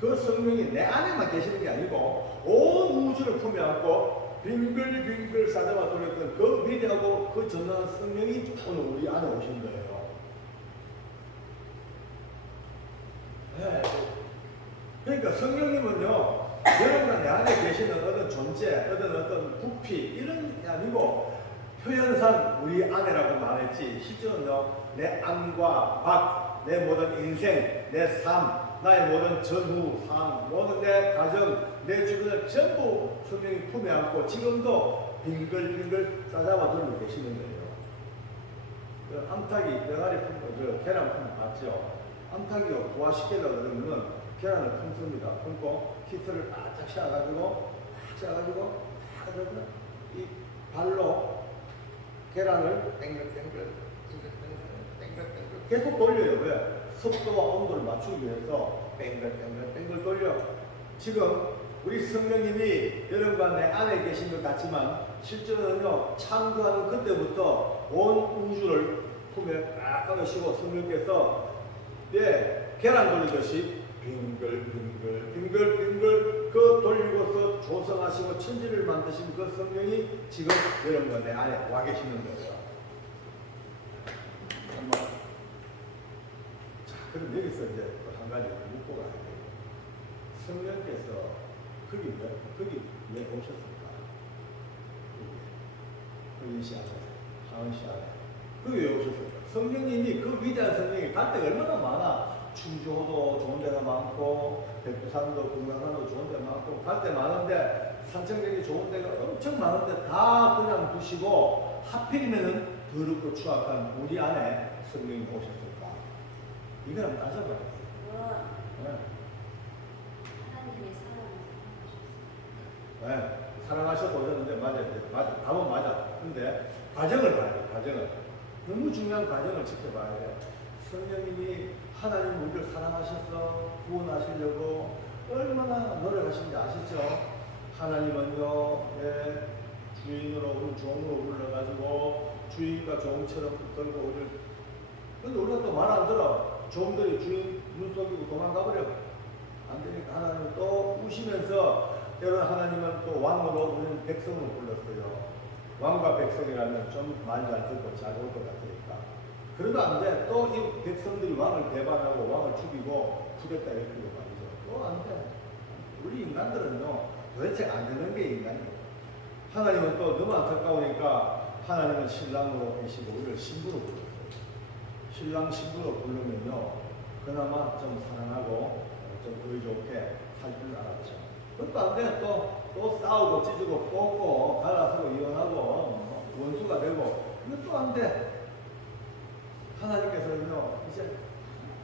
그 성령이 내 안에만 계시는 게 아니고 온 우주를 품에 안고 빙글빙글 싸다가 돌렸던 그 위대하고 그 전능한 성령이 오늘 우리 안에 오신 거예요. 네. 그러니까 성령님은요 여러분 내 안에 계시는 어떤 존재, 어떤 부피 이런 게 아니고 표현상 우리 안에라고 말했지 실제로는요 내 안과 밖, 내 모든 인생, 내 삶, 나의 모든 전후, 상황, 모든 내 가정, 내 주변을 전부 성령이 품에 안고 지금도 빙글빙글 싸잡아 들고 계시는 거예요. 그 암탉이 병아리 품고 계란 품고 봤죠. 암탉이 부화시키려고 그러면은 계란을 품습니다. 품고 키스를 바짝 씌워가지고 이 발로 계란을 땡글땡글 계속 돌려요. 왜? 속도와 온도를 맞추기 위해서 뱅글뱅글 돌려. 지금 우리 성령님이 여러분과 내 안에 계신 것 같지만 실제로는요 창조하는 그때부터 온 우주를 품에 딱 안으시고 성령께서 계란 돌리듯이 빙글빙글 그 돌리고서 조성하시고 천지를 만드신 그 성령이 지금 여러분과 내 안에 와 계시는 거예요. 그럼 여기서 이제 한 가지 묻고 가야 돼요. 성령께서 거기 왜 오셨을까? 그 시 안에, 하은 시 안에. 거기 왜 오셨을까? 성령님이 그 위대한 성령이 갈 데가 얼마나 많아. 충주호도 좋은 데가 많고, 백두산도, 금강산도 좋은 데 많고, 갈 데 많은데, 산청객이 좋은 데가 엄청 많은데 다 그냥 두시고, 하필이면은 더럽고 추악한 우리 안에 성령이 오셨을까? 이걸 한번 따져봐야 돼요. 네. 하나님의 사랑을 네. 사랑하셔서 오셨는데, 맞아. 답은 맞아. 근데, 과정을 봐야 돼, 과정을. 너무 중요한 과정을 지켜봐야 돼. 성령님이 하나님 우리를 사랑하셔서 구원하시려고 얼마나 노력하시는지 아시죠? 하나님은요, 주인으로, 우리 종으로 불러가지고, 주인과 종처럼 붙들고 우리를. 근데 우리가 또 말 안 들어. 종들이 주인 눈 속이고 도망가버려. 안 되니까 하나님은 또 우시면서 때로는 하나님은 또 왕으로 우리는 백성을 불렀어요. 왕과 백성이라면 좀 말 잘 듣고 잘 올 것 같으니까. 그래도 안 돼. 또 이 백성들이 왕을 배반하고 왕을 죽이고 죽였다 이렇게 말이죠. 또 안 돼. 우리 인간들은요 도대체 안 되는 게 인간이에요. 하나님은 또 너무 안타까우니까 하나님은 신랑으로 계시고 우리를 신부로 불렀어요. 신랑 신부로 부르면요 그나마 좀 사랑하고 좀 의좋게 살 줄 알았죠. 그것도 안 돼. 또 싸우고 찢고 뽑고 갈라서고 이혼하고 원수가 되고 이것도 안 돼. 하나님께서는요 이제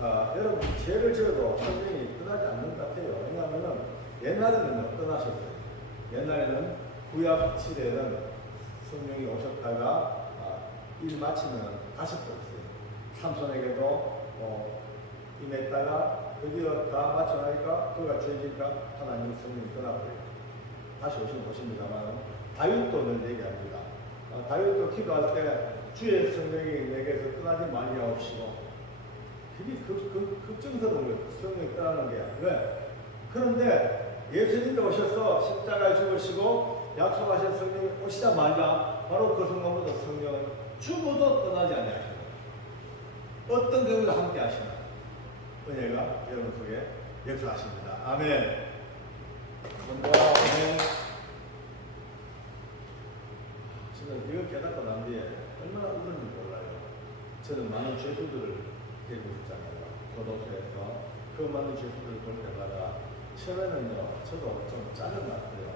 여러분 죄를 지어도 성령이 떠나지 않는 것 같아요. 왜냐하면 옛날에는 떠나셨어요. 옛날에는 구약 시대에는 성령이 오셨다가 일 마치면 다시 떠났어요. 삼손에게도 임했다가 드디어 다 마쳐나니까 그가 죄지니까 하나님 성령이 떠나버려요. 다시 오시면 보십니다만 다윗도 늘 얘기합니다. 다윗도 기도할 때 주의 성령이 내게서 떠나지 말리옵시고 그게 급정서는 거예요. 성령이 떠나는 게. 왜? 그런데 예수님이 오셔서 십자가에 죽으시고 약속하신 성령이 오시자마자 바로 그 순간부터 성령은 죽어도 떠나지 아니하시고 어떤 경우도 함께 하시나 은혜가 여러분 속에 역사하십니다. 아멘. 아멘. 저는 이걸 깨닫고 난 뒤에 얼마나 울었는지 몰라요. 저는 많은 죄수들을 데리고 있잖아요. 교도소에서 그 많은 죄수들을 볼 때마다 처음에는요, 저도 좀 짜증났어요.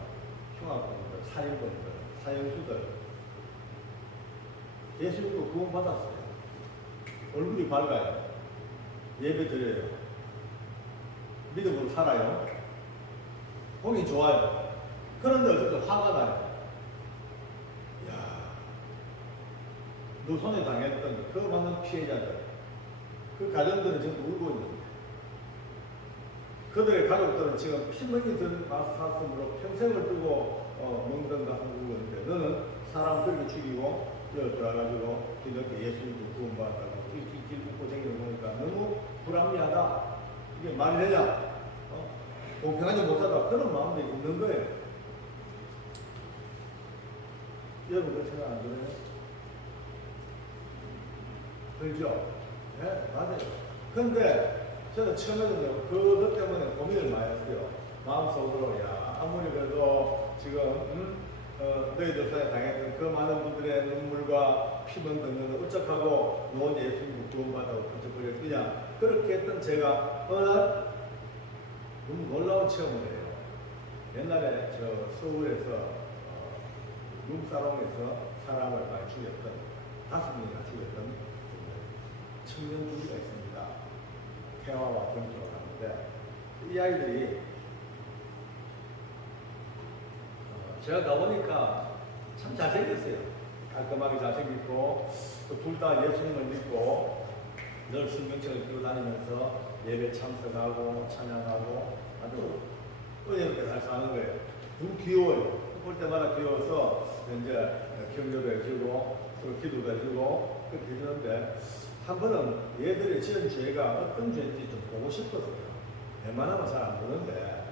흉악범들, 살인범들, 사형수들. 예수님도 구원받았어요. 얼굴이 밝아요. 예배 드려요. 믿음으로 살아요. 보기 좋아요. 그런데 어쨌든 화가 나요. 노손에 당했던 그 많은 피해자들, 그 가정들은 지금 울고 있는데, 그들의 가족들은 지금 피멍이 든 사슴으로 평생을 두고 먹는다 하고 있는데, 너는 사람 그렇게 죽이고 여기 들어가가지고 이렇게 예수님도 구원받았다고 길 굽고 다니는 거 보니까 너무 불합리하다. 이게 말이 되냐? 공평하지 못하다. 그런 마음들이 있는 거예요. 여러분 그 생각 안 들어요? 들죠? 네, 맞아요. 근데 저는 처음에는요, 그것 때문에 고민을 많이 했어요. 마음속으로, 야, 아무리 그래도 지금, 너희들 사이에 당했던 그 많은 분들의 눈물과 피만 듣는 걸 어쩌하고 노원 예수님을 구원받아고 버텨버렸느냐. 그렇게 했던 제가 어느 날 너무 놀라운 체험을 해요. 옛날에 저 서울에서 룸사롱에서 사람을 많이 죽였던, 5명이나 죽였던 청년 부부가 있습니다. 태화와 경주로 가는데 이 아이들이 제가 가보니까 참 잘생겼어요. 깔끔하게 잘생겼고 둘 다 예수님을 믿고 늘 신명책을 끼고 다니면서 예배 참석하고 찬양하고 아주 은혜롭게 잘 사는 거예요. 너무 귀여워요. 볼 때마다 귀여워서 이제 격려도 해주고 기도도 해주고 그렇게 해주는데 한 번은 얘들이 지은 죄가 어떤 죄인지 좀 보고 싶었어요. 웬만하면 잘 안 보는데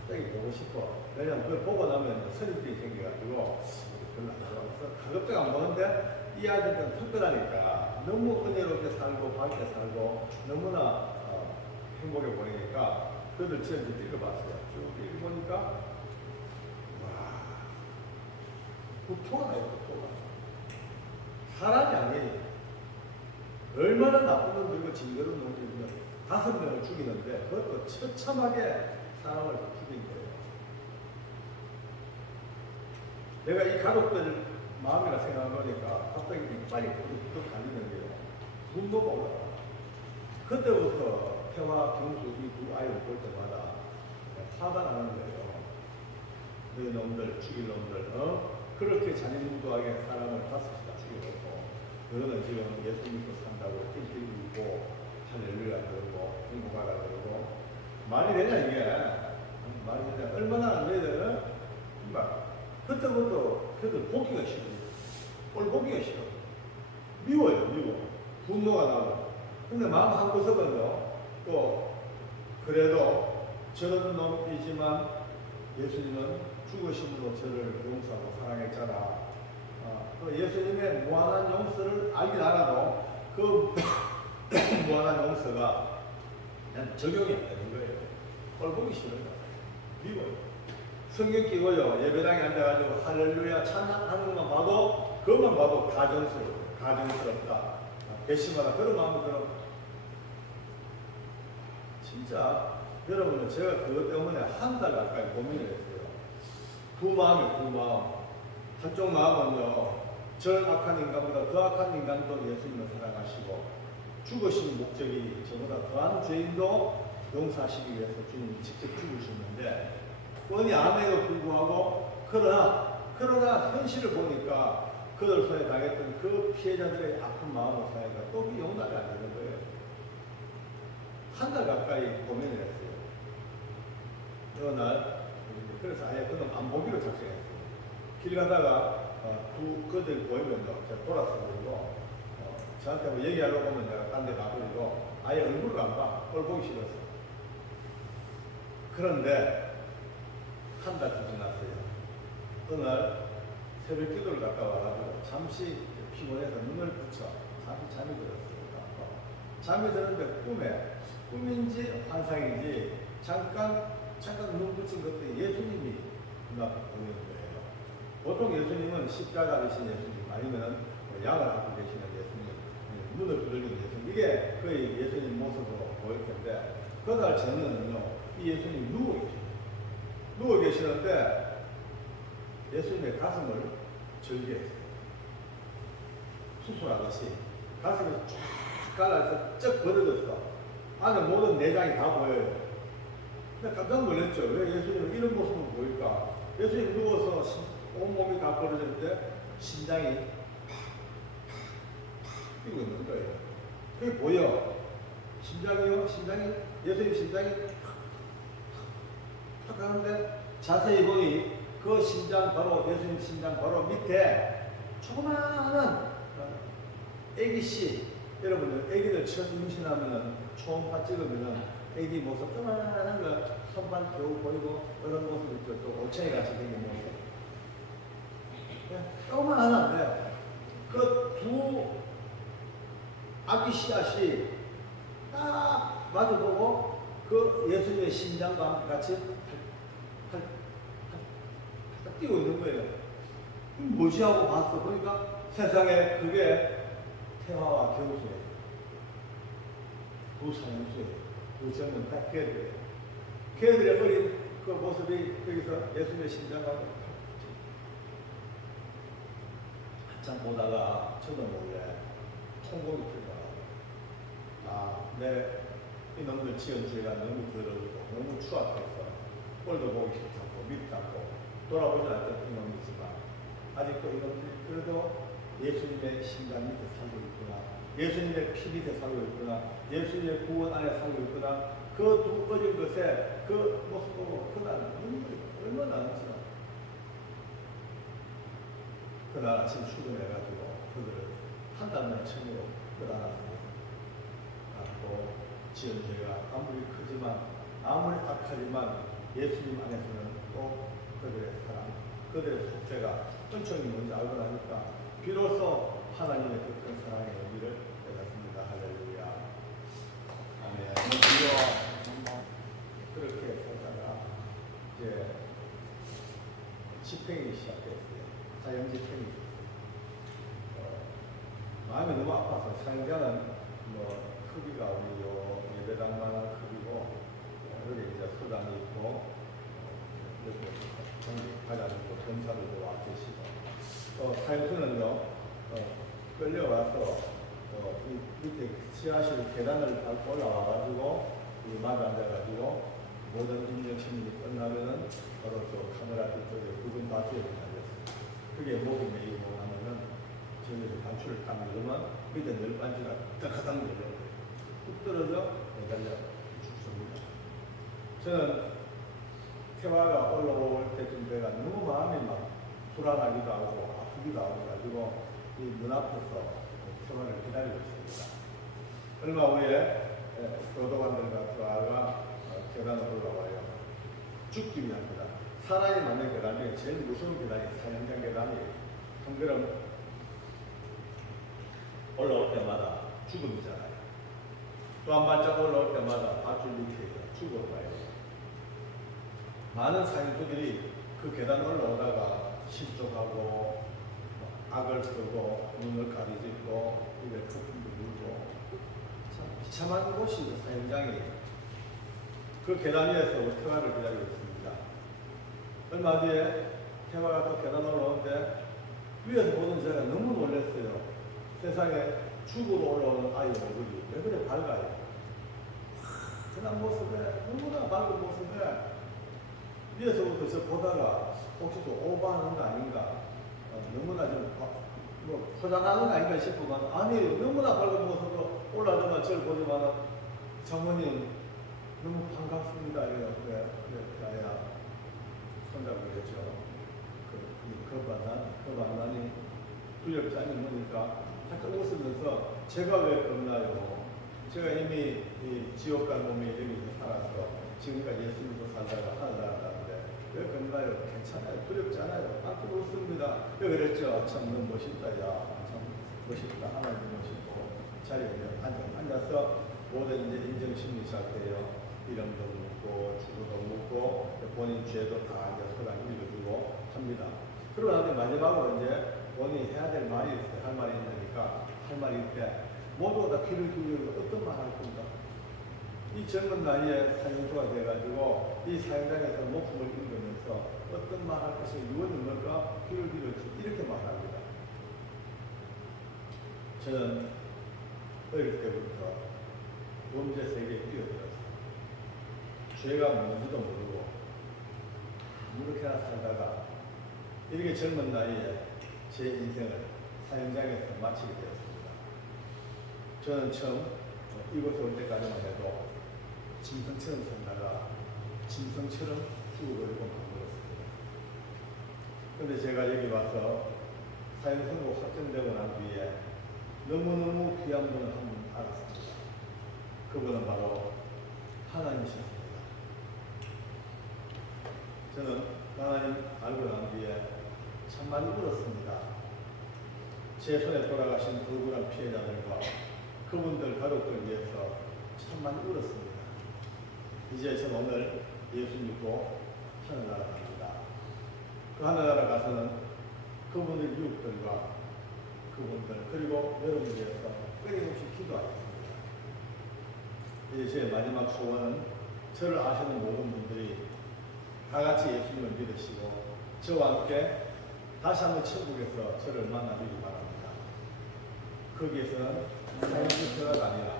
갑자기 보고 싶어. 왜냐면 그걸 보고 나면 선입견이 생겨가지고 별로 안 좋아서 가급적 안 보는데 이 아이들은 특별하니까 너무 은혜롭게 살고 밝게 살고 너무나 행복해 보이니까 그들 지은 죄 읽어봤어요. 쭉 읽어보니까 와 구토가 나요. 구토가 사람이 아니에요. 얼마나 나쁜 놈들과 징그러운 놈들이면 5명을 죽이는데 그것도 처참하게 사람을 죽인 거예요. 내가 이 가족들 마음이라 생각해보니까 갑자기 이빨이 뚝뚝 갈리는 게요. 분노가 올라가. 그때부터 태화 경수 이 두 아이를 볼 때마다 화가 나는 거예요. 너희 놈들, 죽일 놈들, 그렇게 잔인무도하게 사람을 5다 죽여놓고 너는 지금 예수 믿고 산다고 낄낄 웃고 할렐루야 그러고 행복하다 그러고 말이 되냐 이게 말이 되냐 얼마나 너희들은 정말 그때부터 그들 보기가 싫어 꼴 보기가 싫어 미워요 미워 분노가 나고 근데 마음 한구석은요 또 그래도 저런 놈이지만 예수님은 죽으심으로 저를 용서하고 사랑했잖아. 그 예수님의 무한한 용서를 알긴 알아도 그 무한한 용서가 그냥 적용이 안 되는 거예요. 꼴 보기 싫은 거예요. 미워요. 성경 끼고요. 예배당에 앉아가지고 할렐루야 찬양하는 것만 봐도 그것만 봐도 가정스러워요. 가정스럽다. 괘씸하다. 그런 마음이 들어. 진짜 여러분은 제가 그것 때문에 한 달 가까이 고민을 했어요. 두 마음이에요. 두 마음. 한쪽 마음은요. 저 악한 인간보다 더 악한 인간도 예수님을 사랑하시고 죽으신 목적이 저보다 더한 죄인도 용서하시기 위해서 주님이 직접 죽으셨는데 뻔히 암에도 불구하고 그러나 현실을 보니까 그들 손에 당했던 그 피해자들의 아픈 마음을 사니까 또 용납이 안 되는 거예요. 한 달 가까이 고민을 했어요. 어느 날 그래서 아예 그건 안 보기로 작정했어요. 길 가다가 그들 보이면 제가 돌아서 그리고 저한테 뭐 얘기하려고 하면 내가 딴 데 가버리고 아예 얼굴을 안 봐. 얼굴 보기 싫어서. 그런데 한 달쯤 지났어요. 어느 날 새벽 기도를 갔다 와가지고 잠시 피곤해서 눈을 붙여 잠이 들었어요. 잠이 드는데 꿈인지 환상인지 잠깐 눈 붙인 것들이 예수님이 눈앞에 보이는 거예요. 보통 예수님은 십자가 되신 예수님 아니면 양을 갖고 계시는 예수님, 눈을 두들기는 예수님, 이게 거의 예수님 모습으로 보일 텐데 그날 저는요 이 예수님 누워 계시는데 예수님의 가슴을 절개했어요. 수술하듯이 가슴이 쫙 갈라서 쩍 벌어졌어. 안에 모든 내장이 다 보여요. 근데 깜짝 놀랐죠. 왜 예수님은 이런 모습을 보일까? 예수님 누워서 온몸이 다 벌어졌는데 심장이 뛰고 있는 거예요. 그게 보여. 예수님 심장이 탁 하는데 자세히 보니 그 심장 바로 예수님 심장 바로 밑에 조그마한 애기씨, 여러분들 애기들 처음 임신하면은 초음파 찍으면은 애기 모습 조그마한 거 손발 겨우 보이고 이런 모습 있죠. 또 올챙이 같이 생긴 모습. 조그마한데 그 두 아기 씨앗이 딱 마주보고 그 예수님의 심장과 같이 딱 뛰고 있는 거예요. 뭐지 하고 봤어. 그러니까 세상에 그게 태화와 겨우수예요. 두 사형수예요. 두 젊은 딱 걔들이에요. 걔들의 어린 그 모습이 여기서 예수님의 심장하고 한참 보다가 저도 몰래 통곡이 들더라고요. 내 이놈들 지은 죄가 너무 더럽고 너무 추악해서 꼴도 보기 싫고 밉다고 돌아보지 않았던 이놈이지만 아직도 이놈들이 그래도 예수님의 심장 밑에 살고 있구나, 예수님의 피 밑에 살고 있구나, 예수님의 구원 안에 살고 있구나. 그 두 어린 것에 그 모습 보고 그날 눈물이 얼마나 나는지나. 그날 아침 출근해가지고 그들을 한 달만 처음으로 끌어안았어요. 안고 지은 죄가 아무리 크지만 아무리 악하지만 예수님 안에서는 또 그들의 사랑, 그들의 속죄가 은총이 뭔지 알고 나니까 비로소 하나님의 그 큰 사랑의 의미를 깨닫습니다. 할렐루야. 아멘. 그렇게 살다가 이제 집행이 시작됐어요. 사형 집행이. 마음이 너무 아파서 사형자는 크기가 우리 요 예배당만한 크기고 여기 이제 소장이 있고 이렇게 관장님도 전사들도 와 계시고 사형수는요 끌려와서 이 밑에 지하실 계단을 밟고 올라와가지고 마주 앉아가지고 모든 인력 심리 끝나면은 바로 저 카메라 뒤쪽에 붉은 바지에 달렸어요. 그게 목이 메이고 나면은 저기서 단추를 딱 누르면 밑에 늘 반지가 딱하당 열려요. 뚝 떨어져 매달려 죽습니다. 저는 태화가 올라올 때쯤 내가 너무 마음이 막 불안하기도 하고 아프기도 하고 가지고 이 문 앞에서 태화를 기다리고 있습니다. 얼마 후에 교도관들과 태화가 계단을 올라와요. 죽기 위한 계단. 사람이 만든 계단 중에 제일 무서운 계단이 사형장 계단이에요. 한 걸음 올라올 때마다 죽음이잖아요. 또 한 발짝 올라올 때마다 밧줄 밑에 죽어가요. 많은 사형수들이 그 계단 올라오다가 실족하고 악을 쓰고 눈을 가리짓고 입에 거품도 물고 참 비참한 곳이 사형장이에요. 그 계단 위에서 태화를 기다리고 있습니다. 얼마 뒤에 태화가 또 계단 올라오는데 위에서 보는 제가 너무 놀랐어요. 세상에 죽으로 올라오는 아이 얼굴이 왜 그래 밝아요? 지난 모습에 너무나 밝은 모습에 위에서부터 저 보다가 혹시 또 오버하는 거 아닌가 너무나 뭐 포장하는 거 아닌가 싶지만 아니에요. 너무나 밝은 모습으로 올라오지만 저를 보지만 장모님 너무 반갑습니다. 이래요. 그래 아야 손잡고 그랬죠. 그 만남이 두렵지 않으니까 잠깐 웃으면서 제가 왜 겁나요? 제가 이미 이 지옥 간 몸이 여기서 살아서 지금까지 예수님도 살다가 하늘나라는데 왜 겁나요? 괜찮아요. 두렵지 않아요. 아까 웃습니다. 왜 그랬죠? 참 너무 멋있다. 야, 참 멋있다. 하나님 멋있고 자리에 앉아서 모든 이제 인정심이 시작돼요. 이름도 묻고 주소도 묻고 본인 죄도 다 이제 서당 읽어주고 합니다. 그러고 나서 마지막으로 이제 본인이 해야 될 말이 있어요. 할 말이 있으니까 할 말이 있대. 모두가 다 귀를 기울이고 어떤 말 할 건가? 이 젊은 나이에 사형수가 돼가지고 이 사형장에서 목숨을 잃으면서 어떤 말 할 것이 유언이 뭘까? 귀를 기울여주고 이렇게 말합니다. 저는 어릴 때부터 범죄 세계에 뛰어들었어요. 죄가 뭔지도 모르고 이렇게나 살다가 이렇게 젊은 나이에 제 인생을 사형장에서 마치게 되었습니다. 저는 처음 이곳에 올 때까지만 해도 짐승처럼 살다가 짐승처럼 죽어버리고 만들었습니다. 그런데 제가 여기 와서 사형 선고 확정되고 난 뒤에 너무너무 귀한 분을 한 분 알았습니다. 그분은 바로 하나님이셨습니다. 저는 하나님 알고 난 뒤에 참 많이 울었습니다. 제 손에 돌아가신 억울한 피해자들과 그분들 가족들을 위해서 참 많이 울었습니다. 이제 저는 오늘 예수 믿고 하늘나라 갑니다. 그 하늘나라 가서는 그분들 이웃들과 그분들 그리고 여러분을 위해서 끊임없이 기도하겠습니다. 이제 제 마지막 소원은 저를 아시는 모든 분들이 다 같이 예수님을 믿으시고 저와 함께 다시 한번 천국에서 저를 만나주기 바랍니다. 거기에서는 사형수가 아니라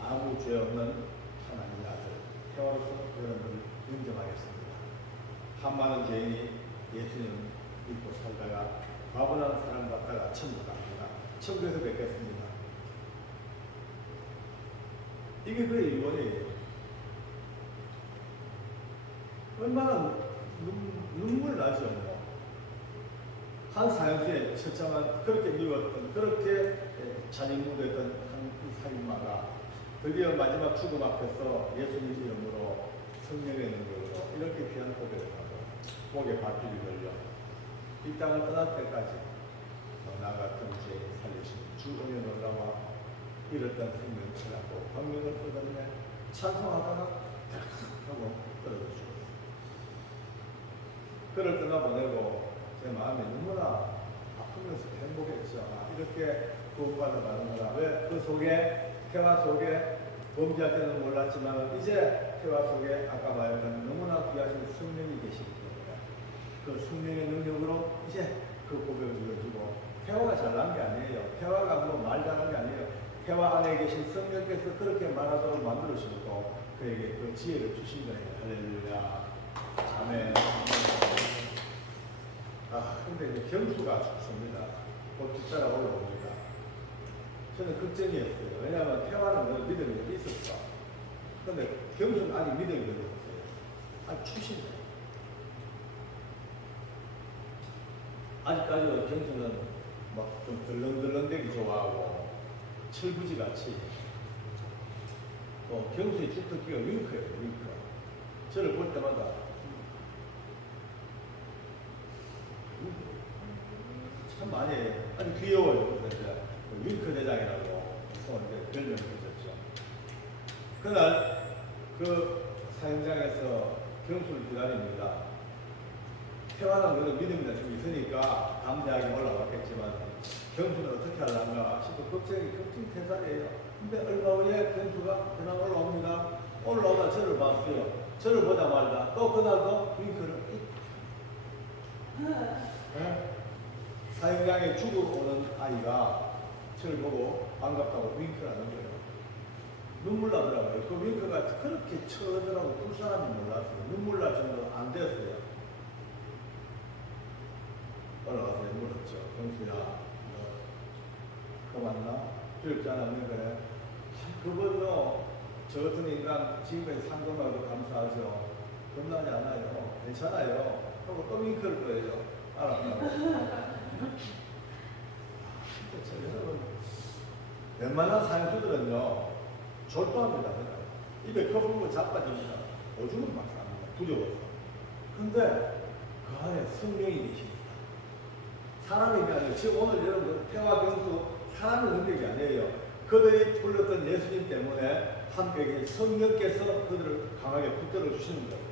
아무 죄 없는 하나님의 아들 태화로서 여러분을 인정하겠습니다. 한 많은 죄인이 예수님 믿고 살다가 과분한 사랑 받다가 천국 갑니다. 천국에서 뵙겠습니다. 이게 그의 유언이에요. 얼마나 눈물 나죠. 뭐. 한 사형수의 처참한 그렇게 미웠던 그렇게 잔인무도했던 한 살인마가 드디어 마지막 죽음 앞에서 예수님 이름으로 성령의 능력으로 이렇게 귀한 고백을 하고 목에 바퀴를 걸려 이 땅을 떠날 때까지 나 같은 죄인 살리신 주 은혜 놀라와 잃었던 생명을 찾고 광명을 얻었네 찬송하다가 하고 떨어져 죽었어요. 그를 떠나보내고 제 마음이 너무나 아프면서 행복했죠. 이렇게 구원받아 가는구나. 왜 그 속에 태화 속에 범죄할 때는 몰랐지만 이제 태화 속에 아까 말했던 너무나 귀하신 성령이 계시기 때문에 그 성령의 능력으로 이제 그 고백을 이루어지고 태화가 잘난 게 아니에요. 태화가 뭐 말 잘한 게 아니에요. 태화 안에 계신 성령께서 그렇게 말하도록 만들어주시고 그에게 그 지혜를 주신 거예요. 할렐루야. 아멘. 근데 이제 경수가 죽습니다. 곧 뒷따라 올라옵니다. 저는 걱정이었어요. 왜냐하면 태화는 믿음이 있었어. 근데 경수는 아직 믿음이 별로 없어요. 아직 출신이에요. 아직까지도 경수는 막 좀 덜렁덜렁대기 좋아하고 철부지 같이 또 경수의 주특기가 윙크예요. 윙크. 저를 볼 때마다 참 많이 아주 귀여워요. 그래서 이제 윙크 대장이라고 이제 별명을 붙였죠. 그날 그 사형장에서 경수를 기다립니다. 태화는 그래도 믿음이 좀 있으니까 담대하게 올라왔겠지만 경수는 어떻게 하려는가 싶어 걱정이 태산이에요. 근데 얼마 후에 경수가 그날 올라옵니다. 올라오다 저를 봤어요. 저를 보자마자 또 그날도 윙크를 네? 사형장에 죽어 오는 아이가 저를 보고 반갑다고 윙크를 하는 거예요. 눈물 나더라고요. 그 윙크가 그렇게 처더라고 꿀 사람이 몰랐어요. 눈물 날 정도로 안 되었어요. 올라가서 물었죠. 경수야, 너 맞나? 두렵지 않았는 거래. 그분요, 저 같은 인간 지금까지 산 것만도 감사하죠. 겁나지 않아요. 괜찮아요. 하고 또 윙크를 보여요. 알았다고. 여러분, 웬만한 사연수들은요, 졸도합니다. 입에 거품을 자빠집니다. 오줌을 막 쌉니다. 두려워서. 근데 그 안에 성령이 계십니다. 사람이 아니에요. 지금 오늘 여러분, 태화 경수 사람의 능력이 아니에요. 그들이 불렀던 예수님 때문에 함께 계신 성령께서 그들을 강하게 붙들어 주시는 거예요.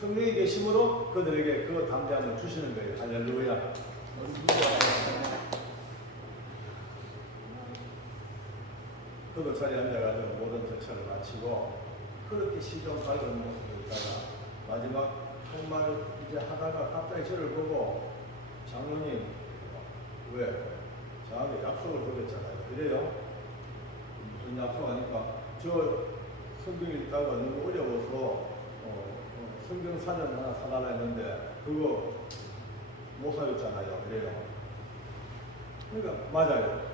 성령이 계심으로 그들에게 그 담대함을 주시는 거예요. 할렐루야. 그도 자리에 앉아가지고 모든 절차를 마치고 그렇게 시종 밝은 모습을 있다가 마지막 정말 이제 하다가 갑자기 저를 보고 장로님 왜 저한테 약속을 드렸잖아요. 그래요? 무슨 약속하니까 저 성경 읽다가 너무 어려워서 성경 사전 하나 사달라 했는데 그거 못 사줬잖아요. 그래요? 그러니까 맞아요.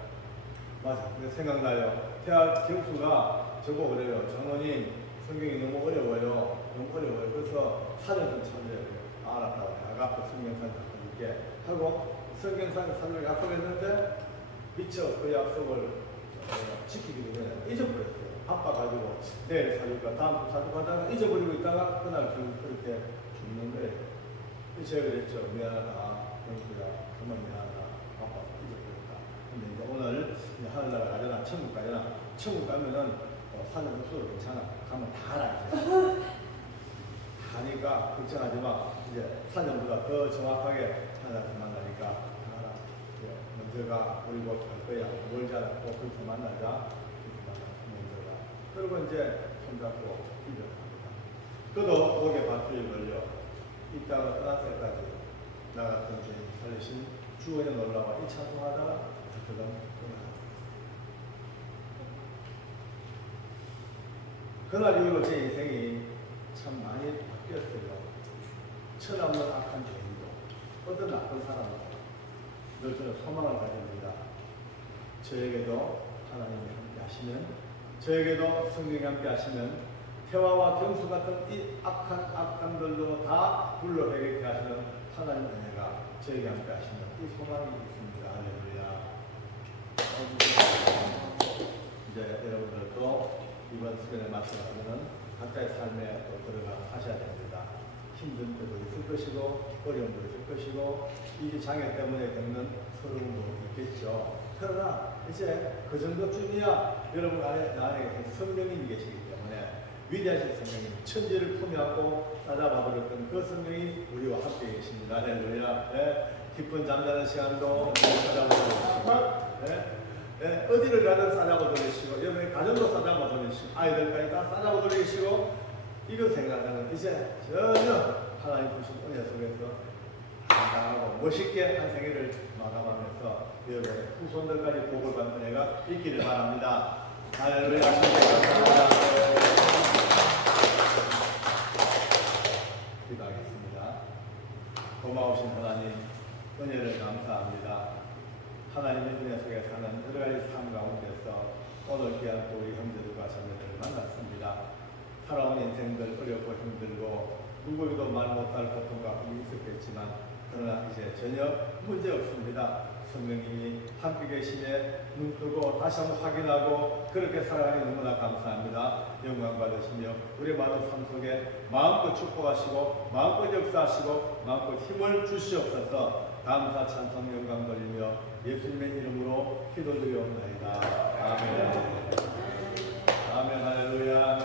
맞아. 생각나요. 태아 경수가 저보고 그래요. 장로님 성경이 너무 어려워요. 너무 어려워요. 그래서 사전 좀 찾으려고 해요. 알았다고. 아까 성경 사전 찾을게 하고 성경 사전 찾으려고 약속했는데 미처 그 약속을 지키기 전에 잊어버렸어요. 바빠가지고 내일 사줄까 다음 주 사줄까 하다가 잊어버리고 있다가 그날 그렇게 죽는 거예요. 제가 그랬죠. 미안하다. 경수야 정말 미안하다. 바빠서 잊어버렸다. 근데 이제 오늘 하늘나라 가잖아. 천국 가잖아. 천국 가면은 사전 없어도 괜찮아. 가면 다 알아 이제. 하니까 걱정하지 마. 이제 사전보다 더 정확하게 하나님 만나니까 다 알아. 먼저가 우리 곧 갈 거야. 멀지 않고 거기서 만나자. 먼저가. 그리고 이제 손잡고 이별합니다. 그도 목에 밧줄이 걸려 이따가 떠날 때까지 나 같은 죄인 살리신 주원에 놀라와 이 찬송하다가 그들은 떠나갑니다. 그날 이후로 제 인생이 참 많이 바뀌었어요. 철없는 악한 죄인도 어떤 나쁜 사람도 늘 저는 소망을 가집니다. 저에게도 하나님이 함께 하시면, 저에게도 성령이 함께 하시면, 태화와 경수 같은 이 악한 악감들도 다 불러 해결케 하시는 하나님 은혜가 저에게 함께 하시는 이 소망이 있습니다. 할렐루야. 이제 여러분들도 이번 수련회 마치면은 각자의 삶에 또 들어가 사셔야 됩니다. 힘든 때도 있을 것이고 어려움도 있을 것이고 이 장애 때문에 겪는 서러움도 있겠죠. 그러나 이제 그 정도쯤이야 여러분 안에 나에게 성령님이 계시기 때문에 위대하신 성령님 천지를 품에 안고 싸잡아버렸던 그 성령이 우리와 함께 계십니다. 할렐루야. 네. 기쁜 잠자는 시간도 싸잡아버렸습니다. 네. 네, 어디를 가든 싸잡아 돌리시고 여러분의 가정도 싸잡아 돌리시고 아이들까지 다 싸잡아 돌리시고 이거 생각하면 이제 전혀 하나님 주신 은혜 속에서 당당하고 멋있게 한 생애를 마감하면서 여러분의 후손들까지 복을 받는 은혜가 있기를 바랍니다. 할렐루야. 감사합니다. 기도하겠습니다. 고마우신 하나님 은혜를 감사합니다. 하나님의 은혜 속에 사는 여러 가지 삶 가운데서 오늘 귀한 우리 형제들과 자매들을 만났습니다. 살아온 인생들 어렵고 힘들고 누구에게도 말 못할 고통과 고민이 있었겠지만 그러나 이제 전혀 문제 없습니다. 성령님이 함께 계시네 눈 뜨고 다시 한번 확인하고 그렇게 살아가니 너무나 감사합니다. 영광 받으시며 우리 많은 삶 속에 마음껏 축복하시고 마음껏 역사하시고 마음껏 힘을 주시옵소서. 감사 찬송 영광 돌리며 예수님의 이름으로 기도드리옵나이다. 아멘. 아멘. 할렐루야.